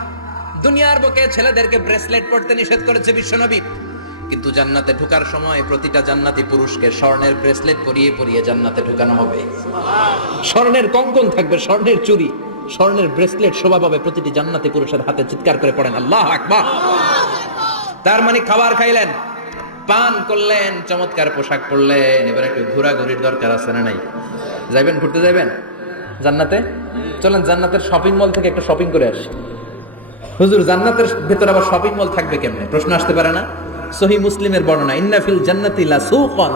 দুনিয়ার বুকে ছেলেদেরকে ব্রেসলেট পরতে নিষেধ করেছে বিশ্বনবী। কিন্তু জান্নাতে ঢোকার সময় প্রতিটা জান্নাতি পুরুষকে স্বর্ণের ব্রেসলেট পরিয়ে পরিয়ে জান্নাতে ঢোকানো হবে। স্বর্ণের কঙ্কন থাকবে, স্বর্ণের চুড়ি, স্বর্ণের ব্রেসলেট শোভা পাবে প্রতিটি জান্নাতি পুরুষের হাতে। চিৎকার করে পড়েন আল্লাহু আকবার। তার মানে খাবার খাইলেন, পান করলেন, চমৎকার পোশাক পরলেন, এবার একটু ঘোরাঘুরির দরকার আছে না নাই? যাইবেন, ঘুরতে যাইবেন জান্নাতে? চলেন জান্নাতের শপিং মল থেকে একটু শপিং করে আসি। হুজুর জান্নাতের ভেতরে আবার শপিং মল থাকবে কেমনে? প্রশ্ন আসতে পারে না? সহিহ মুসলিমের বর্ণনা, ইন্না ফিল জান্নাতি লাসুকান,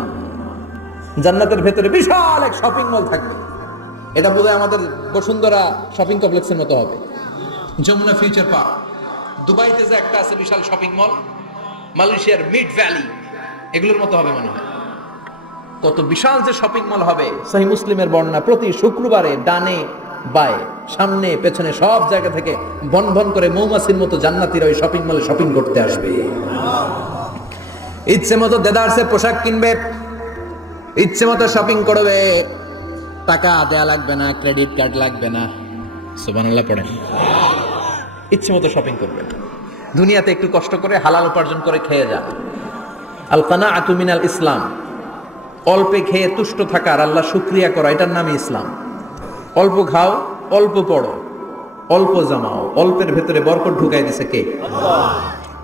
জান্নাতের ভেতরে বিশাল এক শপিং মল থাকবে। এটা বোধহয় আমাদের বসুন্ধরা শপিং কমপ্লেক্সের মতো হবে, যমুনা ফিউচার পার্ক। দুবাইতে যে একটা আছে বিশাল শপিং মল, মালয়েশিয়ার মিড ভ্যালি, এগুলোর মতো হবে মনে হয়। কত বিশাল যে শপিং মল হবে। সহিহ মুসলিমের বর্ণনা, প্রতি শুক্রবারে ডানে বায়ে সামনে পেছনে সব জায়গা থেকে বন বন করে মৌমাছির মতো জান্নাতীরা ওই শপিং মলে শপিং করতে আসবে। ইচ্ছে মতো দেদারসে পোশাক কিনবে, ইচ্ছে মতো শপিং করবে, টাকা দেয়া লাগবে না, ক্রেডিট কার্ড লাগবে না। সুবহানাল্লাহ পড়েন। ইচ্ছে মতো শপিং করবে। দুনিয়াতে একটু কষ্ট করে হালাল উপার্জন করে খেয়ে যা। আল কানাআতু মিনাল ইসলাম, অল্পে খেয়ে তুষ্ট থাকার, আল্লাহ শুকরিয়া করা, এটার নামই ইসলাম। অল্প খাও, অল্প পড়ো, অল্প জামাও, অল্পের ভেতরে বরকত ঢুকাই দিছে কে?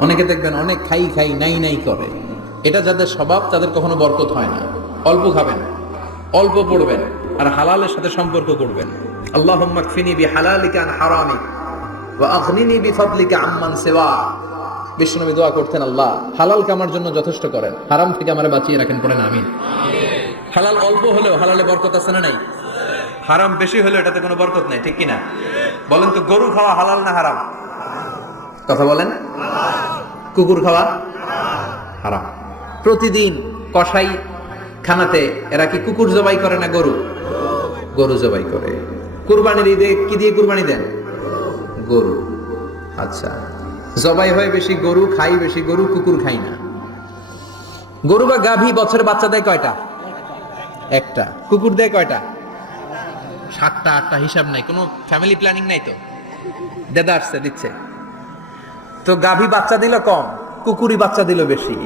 অনেকে দেখবেন অনেক খাই খাই নাই নাই করে, এটা যাদের স্বভাব তাদের কখনো বরকত হয় না। অল্প খাবেন, অল্প পড়বেন, আর হালালের সাথে সম্পর্ক করবেন। আল্লাহুম্মা কফিনি বিহালালিকা আন হারামিক ওয়া আগনিনি বিফাদলিকা আম্মান সিওয়া। বিশ্বনবী দোয়া করতেন, আল্লাহ হালালকে আমার জন্য যথেষ্ট করেন, হারাম থেকে আমারে বাঁচিয়ে রাখেন। পড়েন আমিন। হালাল অল্প হলেও হালালে বরকত আছে না নাই? হারাম বেশি হলেও এটাতে কোনো বরকত নাই, ঠিক কি না? বলেন তো, গরু খাওয়া হালাল না হারাম? কথা বলেন। কুকুর খাওয়া হারাম। প্রতিদিন কসাই খানাতে এরা কি কুকুর জবাই করে না গরু? গরু জবাই করে। কুরবানির ঈদে কি দিয়ে কুরবানি দেন? গরু। আচ্ছা, জবাই হয় বেশি গরু, খাই বেশি গরু, কুকুর খাই না। গরু বা গাভী বছরে বাচ্চা দেয় কয়টা? একটা। কুকুর দেয় কয়টা? 7টা 8টা, হিসাব নাই, কোনো ফ্যামিলি প্ল্যানিং নাই তো, দেদা আসছে দিচ্ছে। তো গাভী বাচ্চা দিল কম, কুকুরই বাচ্চা দিল বেশি।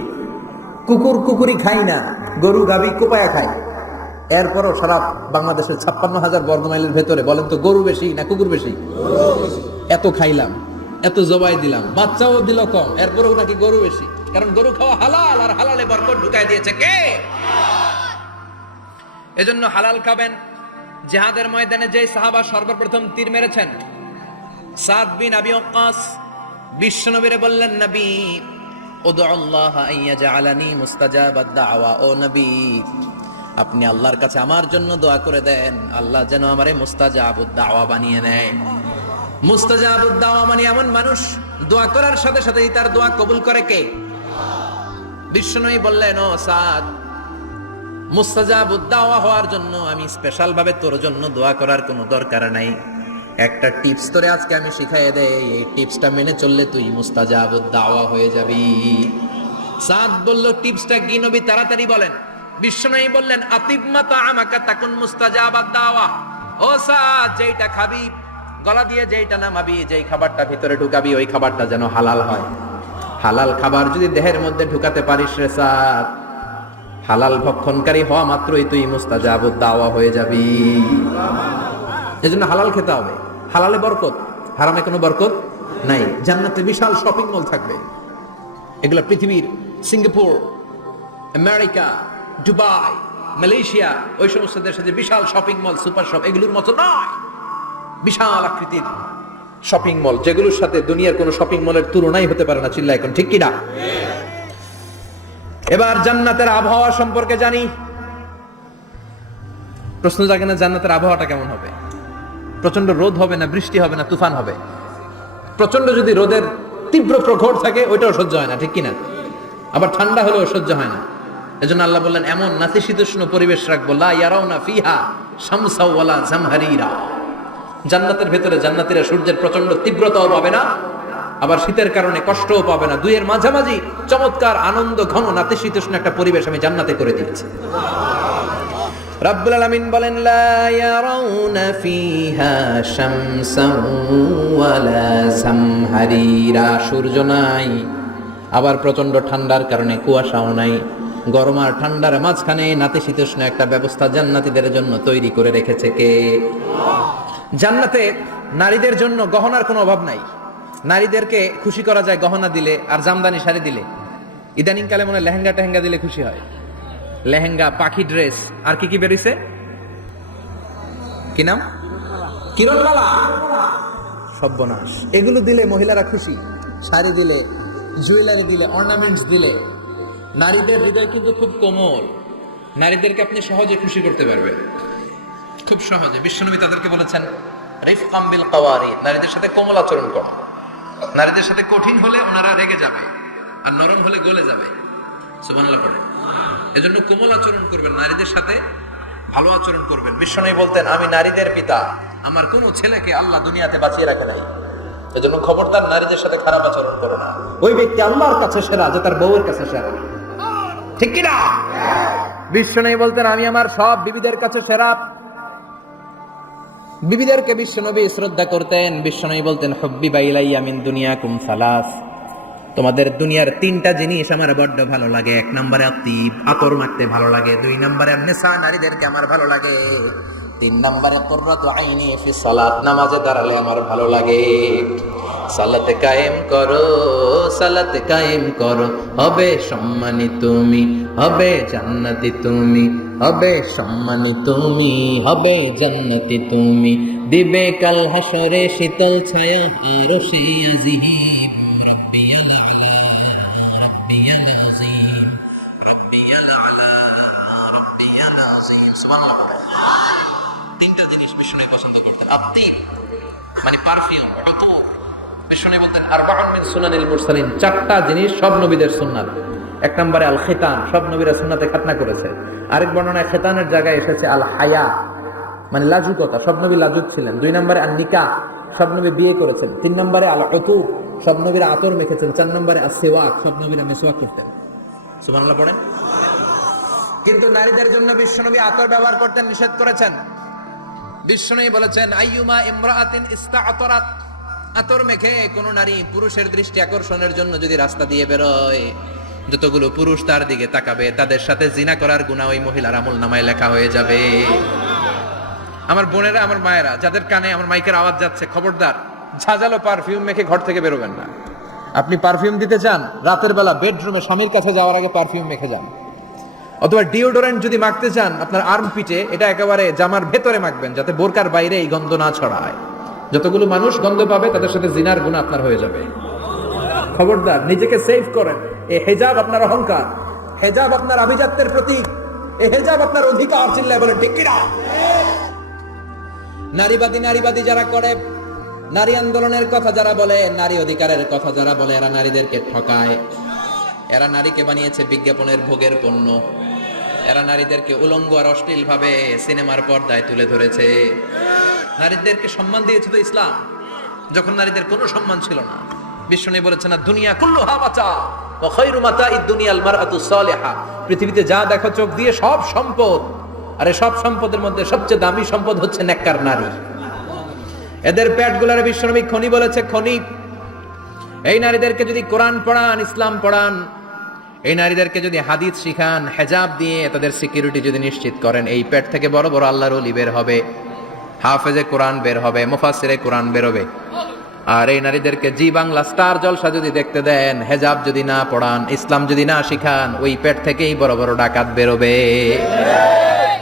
কুকুর কুকুরই খাই না, গরু গাভী কোপায়া খায়। এরপরও সারা বাংলাদেশের 56,000 বর্গমাইলের ভেতরে বলেন তো, গরু বেশি না কুকুর বেশি? এত খাইলাম, এত জবাই দিলাম, বাচ্চাও দিল কম, এরপরও নাকি গরু বেশি। কারণ গরু খাওয়া হালাল, আর হালালে বরকত ঢুকাই দিয়েছে কে? এজন্য হালাল খাবেন। জিহাদের ময়দানে যে সাহাবা সর্বপ্রথম তীর মেরেছেন, সাদ বিন আবি ওয়াক্কাস, বিশ্বনবীরে বললেন, নবী উদউল্লাহ আইয়াজআলানি মুস্তাজাবাদ দাওয়া। ও নবী, আপনি আল্লাহর কাছে আমার জন্য দোয়া করে দেন, আল্লাহ যেন আমারে মুস্তাজাবুদ দাওয়া বানিয়ে নেয়। মুস্তাজাবুদ দাওয়া মানে এমন মানুষ দোয়া করার সাথে সাথেই তার দোয়া কবুল করে কে? বিশ্বনবী বললেন, ও সাদ, মুস্তাজাবুদ দাওয়া হওয়ার জন্য আমি স্পেশাল ভাবে তোর জন্য দোয়া করার কোনো দরকার নাই। একটা টিপস তোরে আজকে আমি শিখাইয়ে দেই, এই টিপসটা মেনে চললে তুই মুস্তাজাবুদ দাওয়া হয়ে যাবি। সাদ বলল, টিপসটা কি নবী? তাড়াতাড়ি বলেন। বিশ্বনবী বললেন, আতিব মা তাআমাকা তাকুন মুস্তাজাবাদ দাওয়া। ও সাদ, যেইটা খাবি, গলা দিয়ে যেইটা নামাবি, যেই খাবারটা ভিতরে ঢুকাবি, ওই খাবারটা যেন হালাল হয়। হালাল খাবার যদি দেহের মধ্যে ঢুকাতে পারিস রে সাদ, হালাল ভক্ষণকারী হওয়া মাত্রই তুই মুস্তাজাবুদ দাওয়া হয়ে যাবি। এজন্য হালাল খেতে হবে, হালালে বরকত, হারামে কোনো বরকত নাই। জান্নাতে বিশাল শপিং মল থাকবে, এগুলো পৃথিবীর সিঙ্গাপুর, আমেরিকা, দুবাই, মালয়েশিয়া, ওই সমস্ত দেশে যে বিশাল শপিং মল, সুপার শপ, এগুলোর মতো নয়। বিশাল আকৃতির শপিং মল, যেগুলোর সাথে দুনিয়ার কোনো শপিং মলের তুলনাই হতে পারে না। চিল্লা এখন ঠিক কিনা? এবার জান্নাতের আবহাওয়া সম্পর্কে জানি। প্রশ্ন জাগে না, জান্নাতের আবহাওয়াটা কেমন হবে? প্রচন্ড রোদ হবে না বৃষ্টি হবে না তুফান হবে? প্রচন্ড যদি রোদের তীব্র প্রখর থাকে ওইটাও সহ্য হয় না, ঠিক কিনা? আবার ঠান্ডা হলেও সহ্য হয় না। এজন্য আল্লাহ বললেন, এমন নাতিশীতোষ্ণ পরিবেশ রাখবো, লা ইয়ারাউনা ফিহা শামসা ওয়ালা জামহারিরা। জান্নাতের ভেতরে জান্নাতীরা সূর্যের প্রচন্ড তীব্রতাও পাবে না, আবার শীতের কারণে কষ্টও পাবে না। দুইয়ের মাঝামাঝি চমৎকার আনন্দ ঘন নাতিশীতোষ্ণ একটা পরিবেশ আমি জান্নাতে করে দিয়েছি। রাব্বুল আলামিন বলেন, লা ইয়ারাউনা ফিহা শামসান ওয়ালা জামহারিরা। সূর্য নাই আবার প্রচন্ড ঠান্ডার কারণে কুয়াশাও নাই। গরম আর ঠান্ডার মাঝখানে নাতিশীতোষ্ণ একটা ব্যবস্থা জান্নাতীদের জন্য তৈরি করে রেখেছে কে? জান্নাতে নারীদের জন্য গহনার কোনো অভাব নাই। নারীদেরকে খুশি করা যায় গহনা দিলে আর জামদানি শাড়ি দিলে। ইদানিং কালে মনে হয় লেহেঙ্গা টেহেঙ্গা দিলে খুশি হয়। লেহেঙ্গা, পাখি ড্রেস, আর কি কি বেরিয়েছে, কি নাম, কিরণমালা, সর্বনাশ। এগুলো দিলে মহিলারা খুশি। শাড়ি দিলে, জুয়েলারি দিলে, অর্নামেন্টস দিলে। নারীদের হৃদয় কিন্তু খুব কোমল। নারীদেরকে আপনি সহজে খুশি করতে পারবেন, খুব সহজে। বিশ্বনবী তাদেরকে বলেছেন রিফকাম বিল কাওয়ারিদ, নারীদের সাথে কোমল আচরণ করো। নারীদের সাথে কঠিন হলে ওনারা রেগে যাবে, আর নরম হলে গলে যাবে। সুবহানাল্লাহ পড়ে। এজন্য কোমল আচরণ করবেন, নারীদের সাথে ভালো আচরণ করবেন। বিশ্বনবী বলতেন আমি নারীদের পিতা, আমার কোনো ছেলেকে আল্লাহ দুনিয়াতে বাঁচিয়ে রাখে নাই। এজন্য খবরদার নারীদের সাথে খারাপ আচরণ করো না। ওই ব্যক্তি আল্লাহর কাছে সেরা যে তার বউয়ের কাছে সেরা, ঠিক কি না? বিশ্বনবী বলতেন আমি আমার সব বিবিদের কাছে সেরা। বিবিদেরকে বিশ্বনবী শ্রদ্ধা করতেন। বিশ্বনবী বলতেন হুব্বিবা ইলাইয়া মিন দুনিয়াকুম সালাস, তোমাদের দুনিয়ার তিনটা জিনিস আমার বড্ড ভালো লাগে। এক নম্বরে আতিব, আতর মাখতে ভালো লাগে। দুই নম্বরে নিসা, নারীদেরকে আমার ভালো লাগে। তিন নম্বরে কুররাতু আইনি ফি সালাত, নামাজে দাঁড়ালে আমার ভালো লাগে। সালাতে কায়েম করো, সালাতে কায়েম করো, হবে সম্মানী তুমি, হবে জান্নাতি তুমি, হবে সম্মানী তুমি, হবে জান্নাতি তুমি। দিবে কাল হাসরে শীতল ছায়া আরশে আজিম। তিনটা জিনিস বিষ্ণু পছন্দ করতেন। আতিব মানে পারফিউম, উতুর। বিষ্ণু বলতেন আরবাউন মিন সুনানিল মুরসালিন, চারটা জিনিস সব নবীদের সুন্নাত। এক নম্বরে আল খিতান, সব নবীরা সুন্নাতে খাতনা করেছে। আরেক বর্ণনায় খিতানের জায়গায় এসেছে আল হায়া, মানে লাজুকতা, সব নবী লাজুক ছিলেন। দুই নম্বরে আল নিকাহ, সব নবী বিয়ে করেছেন। তিন নম্বরে আল উতুর, সব নবীরা আতর মেখেছেন। চার নম্বরে আস সিওয়াক, সব নবীরা মিসওয়াক করতেন। সুবহানাল্লাহ পড়েন। কিন্তু নারীদের জন্য বিশ্বনবী আতর ব্যবহার করতে নিষেধ করেছেন। বিশ্বনবী বলেছেন আইয়ুমা ইমরাআতিন ইস্তাআতারাত, আতর মেখে কোন নারী পুরুষের দৃষ্টি আকর্ষণের জন্য যদি রাস্তা দিয়ে বেরোয়, যতগুলো পুরুষ তার দিকে তাকাবে তাদের সাথে জিনা করার গুনাহ ওই মহিলার আমলনামায় লেখা হয়ে যাবে। আমার বোনেরা, আমার মায়েরা, যাদের কানে আমার মাইকের আওয়াজ যাচ্ছে, খবরদার ঝাঁঝালো পারফিউম মেখে ঘর থেকে বেরোবেন না। আপনি পারফিউম দিতে চান, রাতের বেলা বেডরুমে স্বামীর কাছে যাওয়ার আগে পারফিউম মেখে যান। অথবা ডিওডোরেন্ট যদি মাখতে চান, আপনার আর্ম পিটে এটা একেবারে জামার ভেতরে মাখবেন, যাতে বোরকার বাইরে এই গন্ধ না ছড়ায়। যতগুলো মানুষ গন্ধ পাবে তাদের সাথে জিনার গুনাহ আপনার হয়ে যাবে। খবরদার নিজেকে সেভ করেন। এই হেজাব আপনার অহংকার, হেজাব আপনার আভিজাত্যের প্রতীক, এই হেজাব আপনার অধিকার। চিল্লায় বলেন ঠিক কিনা? নারীবাদী যারা করে, নারী আন্দোলনের কথা যারা বলে, নারী অধিকারের কথা যারা বলে, এরা নারীদেরকে ঠকায়। এরা নারীকে বানিয়েছে বিজ্ঞাপনের ভোগের পণ্য। এরা নারীদেরকে উলঙ্গ আর অশ্লীল ভাবে সিনেমার পর্দায় তুলে ধরেছে। নারীদেরকে সম্মান দিয়েছে তো ইসলাম, যখন নারীদের কোনো সম্মান ছিল না। বিষ্ণু বলেছেন না দুনিয়া কুল্লুহা মাতা ওয়া খায়রু মাতাইদ দুনিয়াল মারআতু সালিহা, পৃথিবীতে যা দেখো চোখ দিয়ে সব সম্পদ, আর এই সব সম্পদের মধ্যে সবচেয়ে দামি সম্পদ হচ্ছে নেককার নারী। এদের পেটগুলার বিশ্বনবী খনি বলেছে, খনি। এই নারীদেরকে যদি কোরআন পড়ান, ইসলাম পড়ান, এই নারীদেরকে যদি হাদিস শিখান, হেজাব দিয়ে তাদের সিকিউরিটি যদি নিশ্চিত করেন, এই পেট থেকে বড় বড় আল্লাহর ওলি বের হবে, হাফেজে কোরআন বের হবে, মুফাসসিরে কোরআন বের হবে। আর এই নারীদেরকে জি বাংলা স্টার জলসা যদি দেখতে দেন, হেজাব যদি না পড়ান, ইসলাম যদি না শিখান, ওই পেট থেকেই বড় বড় ডাকাত বেরোবে,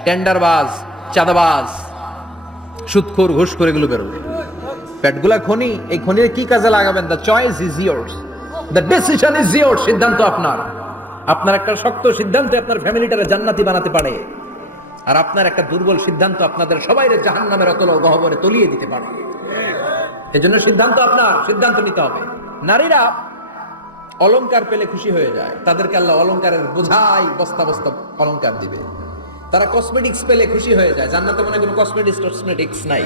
টেন্ডারবাজ, চাঁদাবাজ, সুদখোর, ঘুষখোর, এগুলো বেরোবে। পেটগুলা খনি, এই খনির কি কাজে লাগাবেন? The choice is years, the decision is years. সিদ্ধান্ত আপনার। আপনার একটা শক্ত সিদ্ধান্তে আপনার ফ্যামিলিটারে জান্নাতি বানাতে পারে, আর আপনার একটা দুর্বল সিদ্ধান্ত আপনাদের সবাইরে জাহান্নামের অতল গহ্বরে তলিয়ে দিতে পারে। এজন্য সিদ্ধান্ত আপনার, সিদ্ধান্ত নিতে হবে। নারীরা অলংকার পেলে খুশি হয়ে যায়, তাদেরকে আল্লাহ অলংকারের বোঝাই বস্তা বস্তা অলংকার দিবে। তারা কসমেটিক্স পেলে খুশি হয়ে যায়। জান্নাতে মনে কোনো কসমেটিক্স নাই,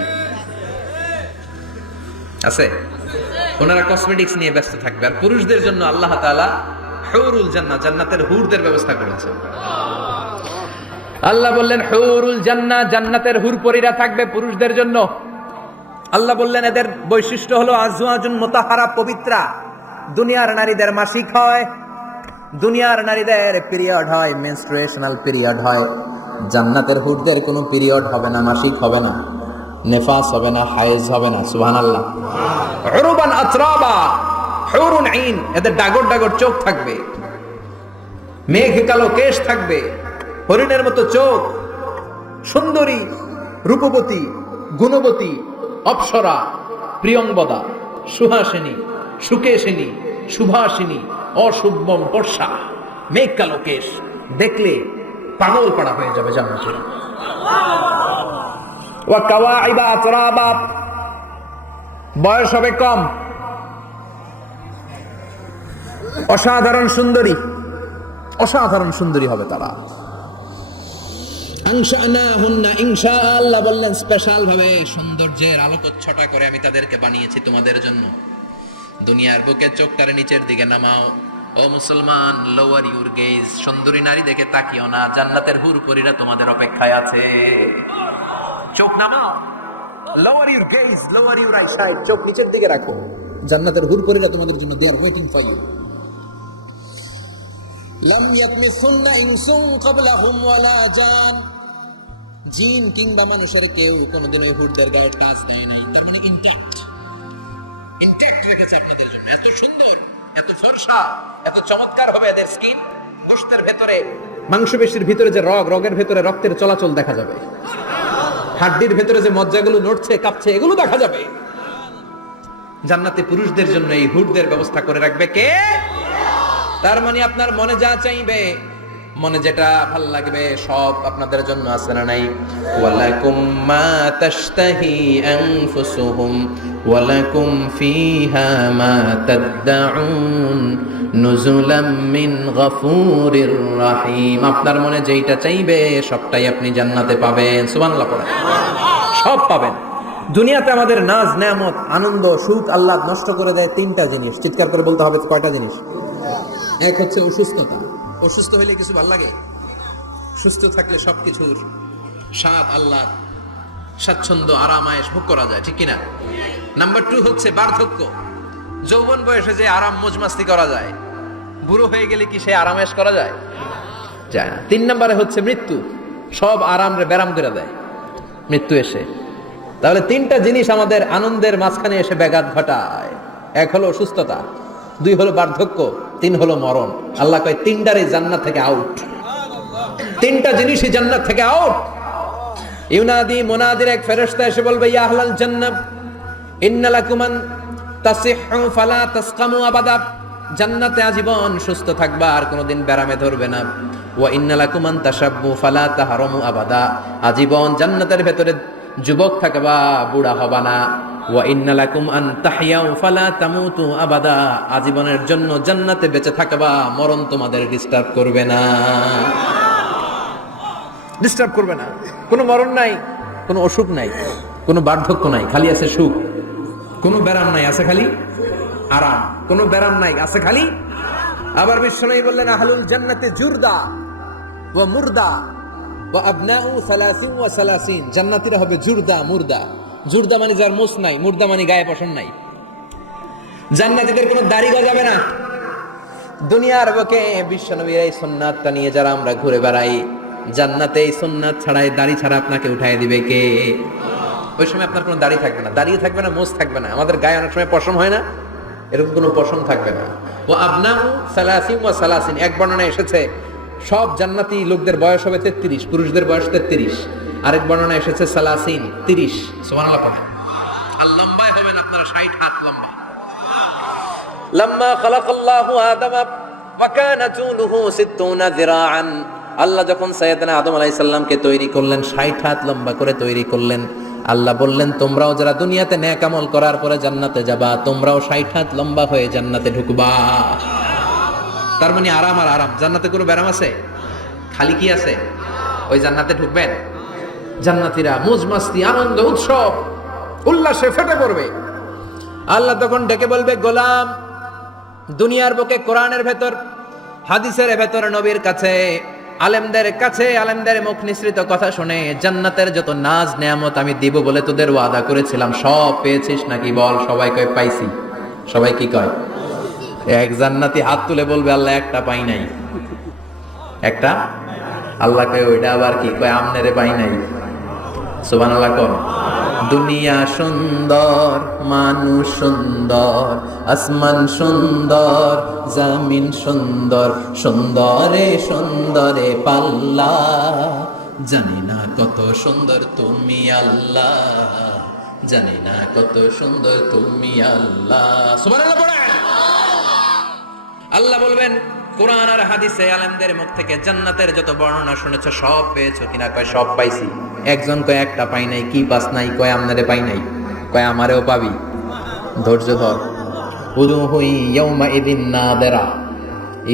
আছে? ওনারা কসমেটিক্স নিয়ে ব্যস্ত থাকবে। আর পুরুষদের জন্য আল্লাহ তাআলা হুরুল জান্নাহ, জান্নাতের হুরদের ব্যবস্থা করেছে। আল্লাহ বললেন হুরুল জান্নাহ, জান্নাতের হুর পরীরা থাকবে পুরুষদের জন্য। আল্লাহ বললেন এদের বৈশিষ্ট্য হলো আজওয়াজুন মুতাহহারা, পবিত্রা। দুনিয়ার নারীদের মাসিক হয়, দুনিয়ার নারীদের পিরিয়ড হয়, মেনস্ট্রুয়েশনাল পিরিয়ড হয়। জান্নাতের হুরদের কোনো পিরিয়ড হবে না, মাসিক হবে না, নেফাস হবে না, হায়েজ হবে না। সুবহানাল্লাহ। উরুবান আতরাবা, হুরুন আইন, এদের ডাগর ডাগর চোখ থাকবে, মেঘ কালো কেশ থাকবে, হরিণের মতো চোখ, সুন্দরী, রূপবতী, গুণবতী, অপ্সরা, প্রিয়ংবদা, সুহাসিনী, সুকেশিনী, সুভাষিনী, অশুভম বর্ষা, মেঘ কালো কেশ, দেখলে পাগল পাড়া হয়ে যাবে জান্নাতে। ওয়া কাওয়াইবা আতরাবা, বয়স হবে কম, অসাধারণ সুন্দরী, অসাধারণ সুন্দরী হবে তারা। আনশানাহুন্না, ইনশাআল্লাহ বললেন স্পেশাল ভাবে সৌন্দর্যের আলোকচ্ছটা করে আমি তাদেরকে বানিয়েছি তোমাদের জন্য। দুনিয়ার বুকে চোখটারে নিচের দিকে নামাও, ও মুসলমান, লোয়ার ইউর গেজ, সুন্দরী নারী দেখে তাকিও না, জান্নাতের হুরপরীরা তোমাদের অপেক্ষায় আছে। চোখ নামাও, lower your gauge, lower your eyesight, চোখ নিচের দিকে রাখো, জান্নাতের হুরপরীরা তোমাদের জন্য দে আর ওয়েটিং ফর ইউ। লাম ইয়াতমিসুন্না ইনসুন ক্বাবলাহুম ওয়ালা জান, জিন কিংবা মানুষের কেউ কোনোদিন ওই হুরদের গায়ে টাচ দেয় নাই। তার মানে ইনট্যাক্ট রেখেছে আপনাদের জন্য। এত সুন্দর, এত ফর্সা, এত চমৎকার হবে এদের স্কিন। গোশতের ভেতরে, মাংসপেশির ভিতরে যে রগের ভেতরে রক্তের চলাচল দেখা যাবে, হাড্ডির ভেতরে যে মজ্জাগুলো নড়ছে কাঁপছে এগুলো দেখা যাবে। জান্নাতে পুরুষদের জন্য এই হুরদের ব্যবস্থা করে রাখবে কে? তার মানে আপনার মনে যা চাইবে, মনে যেটা ভাল লাগবে সব আপনাদের জন্য আছে না নাই? ওয়ালাকুম মা তাশতাহি আনফুসুহুম ওয়ালাকুম ফিহা মা তাদউন নুজুলাম মিন গফুরির রহিম। আপনার মনে যেটা চাইবে সবটাই আপনি জান্নাতে পাবেন। সুবহানাল্লাহ পড়েন, সব পাবেন। দুনিয়াতে আমাদের নাজ নেয়ামত, আনন্দ, সুখ আল্লাহ নষ্ট করে দেয় তিনটা জিনিস। চিৎকার করে বলতে হবে কয়টা জিনিস? এক হচ্ছে অসুস্থতা। অসুস্থ হইলে কিছু ভালো লাগে? সুস্থ থাকলে সবকিছুর স্বাদ আল্লাহ, স্বাচ্ছন্দ্য, আরাম আয়েশ ভোগ করা যায়, ঠিক কিনা? নাম্বার 2 হচ্ছে বার্ধক্য। যৌবন বয়সে যে আরাম মজমাস্তি করা যায়, বুড়ো হয়ে গেলে কি সে আরাম আয়েশ করা যায়? যায় না। 3 নম্বরে হচ্ছে মৃত্যু, সব আরাম রে ব্যারাম করে দেয় মৃত্যু এসে। তাহলে 3টা জিনিস আমাদের আনন্দের মাঝখানে এসে ব্যাঘাত ঘটায়। এক হলো অসুস্থতা, 2 হলো বার্ধক্য, 3 হলো মরণ। আল্লাহ কয় 3টারই জান্নাত থেকে আউট। 3টা জিনিসই জান্নাত থেকে আউট। ইউনাদি মুনাদির এক ফেরেশতা এসে বলবে, ইয়া আহলাল জান্নাহ ইন্না লাকুম আন তাসিহু ফালা তাসকামু আবাদা, জান্নাতে আজীবন সুস্থ থাকবা, আর কোনোদিন ব্যারামে ধরবে না। ওয়া ইন্না লাকুম আন তাশাব্বু ফালা তাহরামু আবাদা, আজীবন জান্নাতের ভেতরে যুবক থাকবা, বুড়া হবা না। ওয়া ইন্না লাকুম আন তাহইয়াউ ফালা তামুতু আবাদা, আজীবনের জন্য জান্নাতে বেঁচে থাকবা, মরণ তোমাদের ডিস্টার্ব করবে না। ডিস্টার্ব করবে না। কোনো মরণ নাই, কোনো অসুখ নাই, কোনো বার্ধক্য নাই, খালি আছে সুখ। কোনো ব্যারাম নাই, আছে খালি আরাম। কোনো ব্যারাম নাই, আছে খালি। আবার বিশ্বনবী বললেন, আহলুল জান্নাতে জুরদা ওয়া মুরদা ওয়া আবনাউ 30 ওয়া 30, জান্নাতীরা হবে জুরদা মুরদা। জুরদা মানে যার মুছ নাই, মুরদা মানে গায়ে পশম নাই। জান্নাতীদের কোনো দাড়ি গজাবে না। দুনিয়ার বুকে বিশ্বনবীর এই সুন্নাতটা নিয়ে যারা আমরা ঘুরে বেড়াই, জান্নাতে এই সুন্নাত ছাড়াই দাড়ি ছাড়া আপনাকে উঠায় দিবে কে? ওই সময় আপনার কোনো দাড়ি থাকবে না, দাড়িও থাকবে না, মোজ থাকবে না। আমাদের গায়ে অনেক সময় পশম হয় না, এরকম কোনো পশম থাকবে না। ও আবনাউ 30 ওয়া 30, এক বর্ণনায় এসেছে সব জান্নাতি লোকদের বয়স হবে 33, পুরুষদের বয়স 33। আরেক বর্ণনায় এসেছে 30। সুবহানাল্লাহ পড়েন। আর লম্বায় হবেন আপনারা 60 হাত লম্বা। লাম্মা খালাকাল্লাহু আদামা ওয়া কানা তুলুহু 60 যিরাআন, আল্লাহ যখন সাইয়েদনা আদম আলাইহিস সালামকে তৈরি করলেন, 60 হাত লম্বা করে তৈরি করলেন। আল্লাহ বললেন, তোমরাও যারা দুনিয়াতে নেক আমল করার পরে জান্নাতে যাবা, তোমরাও 60 হাত লম্বা হয়ে জান্নাতে ঢুকবা। তার মানে আরাম আর আরাম। জান্নাতে কোনো ব্যারাম আছে? খালি কি আছে? ওই জান্নাতে ঢুকবেন, জান্নাতীরা মौज মাস্তি, আনন্দ, উৎসব, উল্লাসে ফেটে পড়বে। আল্লাহ তখন ডেকে বলবে, গোলাম, দুনিয়ার বুকে কোরআনের ভেতর, হাদিসের ভেতর, নবীর কাছে, আলেমদের কাছে, আলেমদের মুখ নিঃসৃত কথা শুনে জান্নাতের যত নাজ নেয়ামত আমি দিব বলে তোদের ওয়াদা করেছিলাম, সব পেয়েছিস নাকি বল? সবাই কয় পাইছি। সবাই কি কয়? এক জান্নাতি হাত তুলে বলবে আল্লাহ একটা পাই নাই, একটা। আল্লাহ কয় ওইটা আবার কি? কয় আমনেরে পাই নাই। সুবহানাল্লাহ কোন। দুনিয়া সুন্দর, মানুষ সুন্দর, আসমান সুন্দর, জমিন সুন্দর, সুন্দরে সুন্দরে পাল্লা, জানি না কত সুন্দর তুমি আল্লাহ, জানি না কত সুন্দর তুমি আল্লাহ। সুবহানাল্লাহ পড়েন। আল্লাহ বলবেন কোরআন আর হাদিসে আলেমদের মুখ থেকে জান্নাতের যত বর্ণনা শুনেছো সব পেয়েছো কিনা? কয় সব পাইছি। একজন কয় একটা পাই নাই। কি পাস নাই? কয় আমনারে পাই নাই। কয় আমারেও পাবি, ধৈর্য ধর। উজুহু ইয়াউমা ইদিন নাদিরা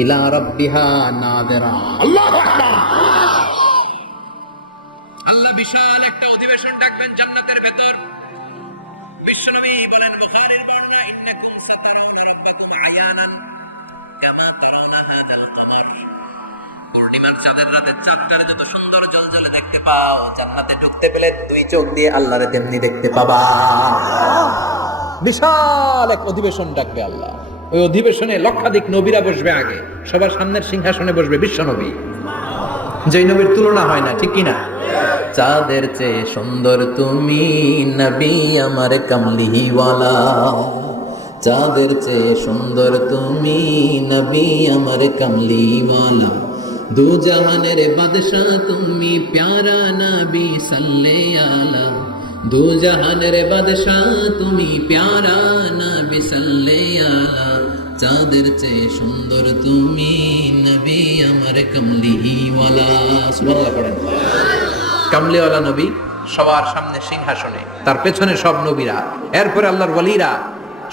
ইলা রাব্বিহা নাদিরা। আল্লাহু আকবার। আল্লাহ বিশাল একটা অধিবেশন ডাকবেন জান্নাতের ভেতর। বিশ্বনবী বলেন বুখারীর বর্ণনা, ইন্নাকুম সাতারাউনা রাব্বাকুম আয়ানান কামা তারাউনা হাযাল কমার। পূর্ণিমার চাঁদের রাতের চাঁদটারে যত সুন্দর জ্বলজ্বলে দেখতে পাও, জান্নাতে ঢুকতে পেলে দুই চোখ দিয়ে আল্লাহরে তেমনি দেখতে পাবা। বিশাল এক অধিবেশন ডাকবে আল্লাহ। ওই অধিবেশনে লক্ষাধিক নবীরা বসবে। আগে সবার সামনের সিংহাসনে বসবে বিশ্বনবী, যেই নবীর তুলনা হয় না, ঠিক কিনা? চাঁদের চেয়ে সুন্দর তুমি নবী আমার কামলিওয়ালা, চাঁদের চেয়ে সুন্দর তুমি নবী আমার কামলিওয়ালা, দু জাহানের বাদশাহ তুমি প্যারা নবী সাল্লে আলা, দু জাহানের বাদশাহ তুমি প্যারা নবী সাল্লে আলা, চাঁদের চেয়ে সুন্দর তুমি নবী আমার কামলিওয়ালা। সুবহানাল্লাহ পড়েন। কামলিওয়ালা নবী সবার সামনে সিংহাসনে, তার পেছনে সব নবীরা, এরপরে আল্লাহর ওয়ালিরা,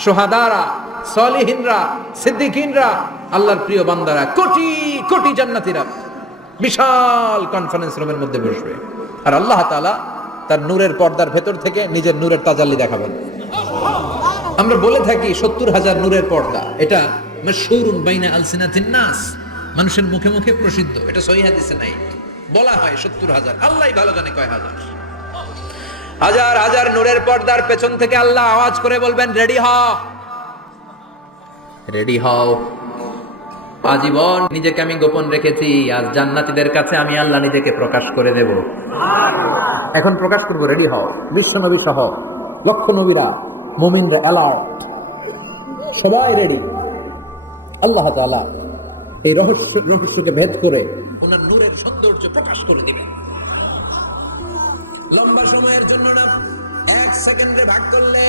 শুহাদারা, সালিহিনরা, সিদ্দিকিনরা, আল্লাহর প্রিয় বান্দারা, কোটি কোটি জান্নাতীরা বিশাল কনফারেন্স রুমের মধ্যে বসবে। আর আল্লাহ তাআলা তার নূরের পর্দার ভেতর থেকে নিজের নূরের তাজাল্লি দেখাবেন। আমরা বলে থাকি 70,000 নূরের পর্দা, এটা মাশহুরুন বাইনা আলসিনাতিন নাস, মানুষের মুখে মুখে প্রসিদ্ধ। এটা সহিহ হাদিসে নাই, বলা হয় 70,000, আল্লাহই ভালো জানে কয় হাজার। হাজার হাজার নূরের পর্দার পেছন থেকে আল্লাহ আওয়াজ করে বলবেন রেডি হও, রেডি হও। আজীবন নিজেকে আমি গোপন রেখেছি, আজ জান্নাতীদের কাছে আমি আল্লাহ নিজেকে প্রকাশ করে দেব। এখন প্রকাশ করব, রেডি হও। বিশ্বনবী সহ লক্ষ নবীরা, মুমিনরা অ্যালার্ট, সবাই রেডি। আল্লাহ তাআলা এই রহস্যকে ভেদ করে ওনার নূরের সৌন্দর্য প্রকাশ করে দিবেন। লম্বা সময়ের জন্য না, 1 সেকেন্ডে ভাগ করলে,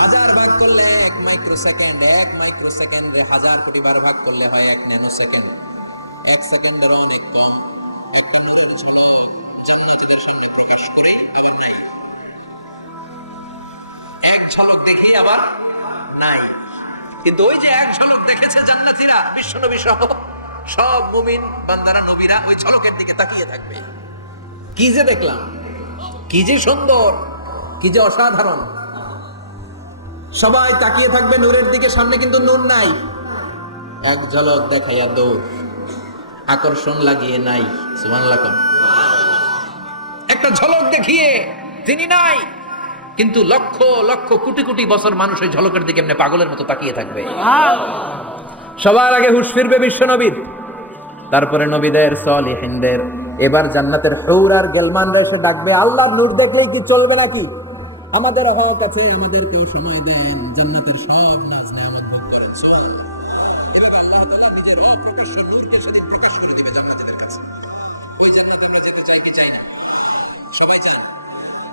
হাজার ভাগ করলে 1 মাইক্রোসেকেন্ড, 1 মাইক্রোসেকেন্ডে 1000 কোটি বার ভাগ করলে হয় 1 ন্যানো সেকেন্ড। 1 সেকেন্ডের অনেক কম। একটা নূরের ঝলক জান্নাতীদের সামনে প্রকাশ করেই আবার নাই, এক ঝলক দেখে আবার নাই। কিন্তু ওই যে এক ঝলক দেখেছে জান্নাতীরা, বিশ্বনবী সহ সব মুমিন বান্দারা, নবীরা ওই ঝলকের দিকে তাকিয়ে থাকবে। কি যে দেখলাম, কি যে সুন্দর, কি যে অসাধারণ। সবাই তাকিয়ে থাকবে নূরের দিকে, সামনে কিন্তু নূর নাই। এক ঝলক দেখাইয়া দৌড়, আকর্ষণ লাগিয়ে নাই। সুবহানাল্লাহ। একটা ঝলক দেখিয়ে তিনি নাই, কিন্তু লক্ষ লক্ষ কোটি কোটি বছর মানুষ ওই ঝলকের দিকে এমনি পাগলের মতো তাকিয়ে থাকবে। সবার আগে হুঁশ ফিরবে বিশ্বনবীর, তারপরে নবীদের, সালিহিনদের। এবার জান্নাতের হুর আর গেলমানরা এসে ডাকবে, আল্লাহ নূর দেখলেই কি চলবে নাকি? আমাদের হক আছে, আমাদেরকে সময় দেন, জান্নাতের সব নাজ নেয়ামত ভোগ করেন। সুবহানাল্লাহ। এভাবে আল্লাহ তাআলা নিজের অপ্রকাশ্য নূরকে সেদিন প্রকাশ করে দিবে জান্নাতীদের কাছে। ওই জান্নাতে আমরা যেতে চাই কি চাই না? সবাই চাই।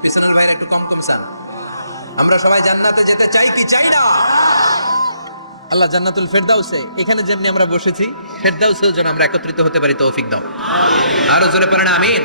বিছানার বাইরে একটু কম কম চান। আমরা সবাই জান্নাতে যেতে চাই কি চাই না? আল্লাহ জান্নাতুল ফেরদাউসে, এখানে যেমনি আমরা বসেছি, ফেরদাউসেও যেন আমরা একত্রিত হতে পারি, তৌফিক দাও। আরো জোরে পড়েন আমিন।